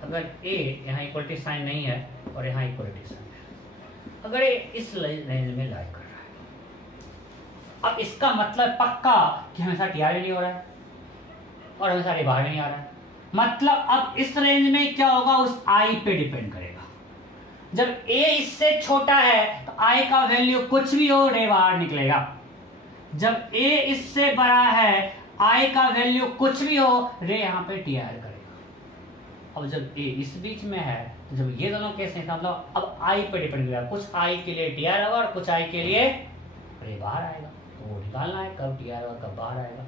अगर A यहां इक्वलिटी साइन नहीं है और यहां इक्वलिटी साइन है, अगर A इस रेंज में लाई कर, अब इसका मतलब पक्का कि हमेशा TIR नहीं हो रहा है और हमेशा रे बाहर नहीं आ रहा है। मतलब अब इस रेंज में क्या होगा उस I पे डिपेंड करेगा। जब A इससे छोटा है तो I का वैल्यू कुछ भी हो, रे बाहर निकलेगा। जब A इससे बड़ा है, आई का वैल्यू कुछ भी हो, रे यहाँ पे टी आर करेगा। अब जब ए इस बीच में है, तो जब ये दोनों केस है, मतलब अब आई पे डिपेंड करेगा, कुछ आई के लिए टी आर होगा और कुछ आई के लिए रे बाहर आएगा। तो वो निकालना है कब टी आर और कब बाहर आएगा।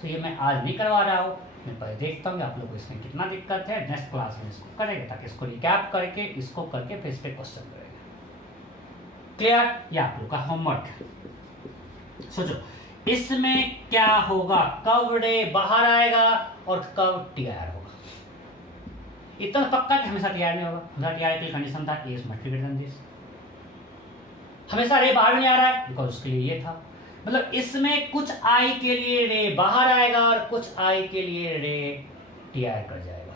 तो ये मैं आज नहीं करवा रहा हूँ, मैं पहले देखता हूँ आप लोग को इसमें कितना दिक्कत है, नेक्स्ट क्लास में इसको करेंगे, ताकि इसको रिकैप करके इसको करके फिर इस पे क्वेश्चन करेंगे। क्लियर? ये आप लोग का होमवर्क है। सोचो इसमें क्या होगा, कब रे बाहर आएगा और कब टी आर होगा। इतना पक्का कि हमेशा टी आर नहीं होगा, हमेशा टी आर की कंडीशन था a is much greater than this. हमेशा रे बाहर नहीं आ रहा है बिकॉज उसके लिए ये था, मतलब इसमें कुछ आई के लिए रे बाहर आएगा और कुछ आई के लिए रे टी आर कर जाएगा।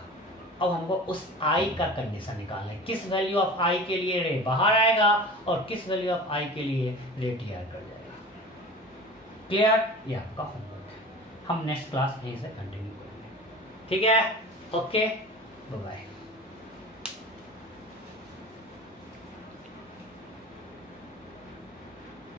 अब हमको उस आई का कंडीशन निकालना है, किस वैल्यू ऑफ आई के लिए रे बाहर आएगा और किस वैल्यू ऑफ आई के लिए रे टी आर कर जाएगा। क्लियर? ये आपका होमवर्क है, हम नेक्स्ट क्लास यहीं से कंटिन्यू करेंगे। ठीक है? Okay, bye bye.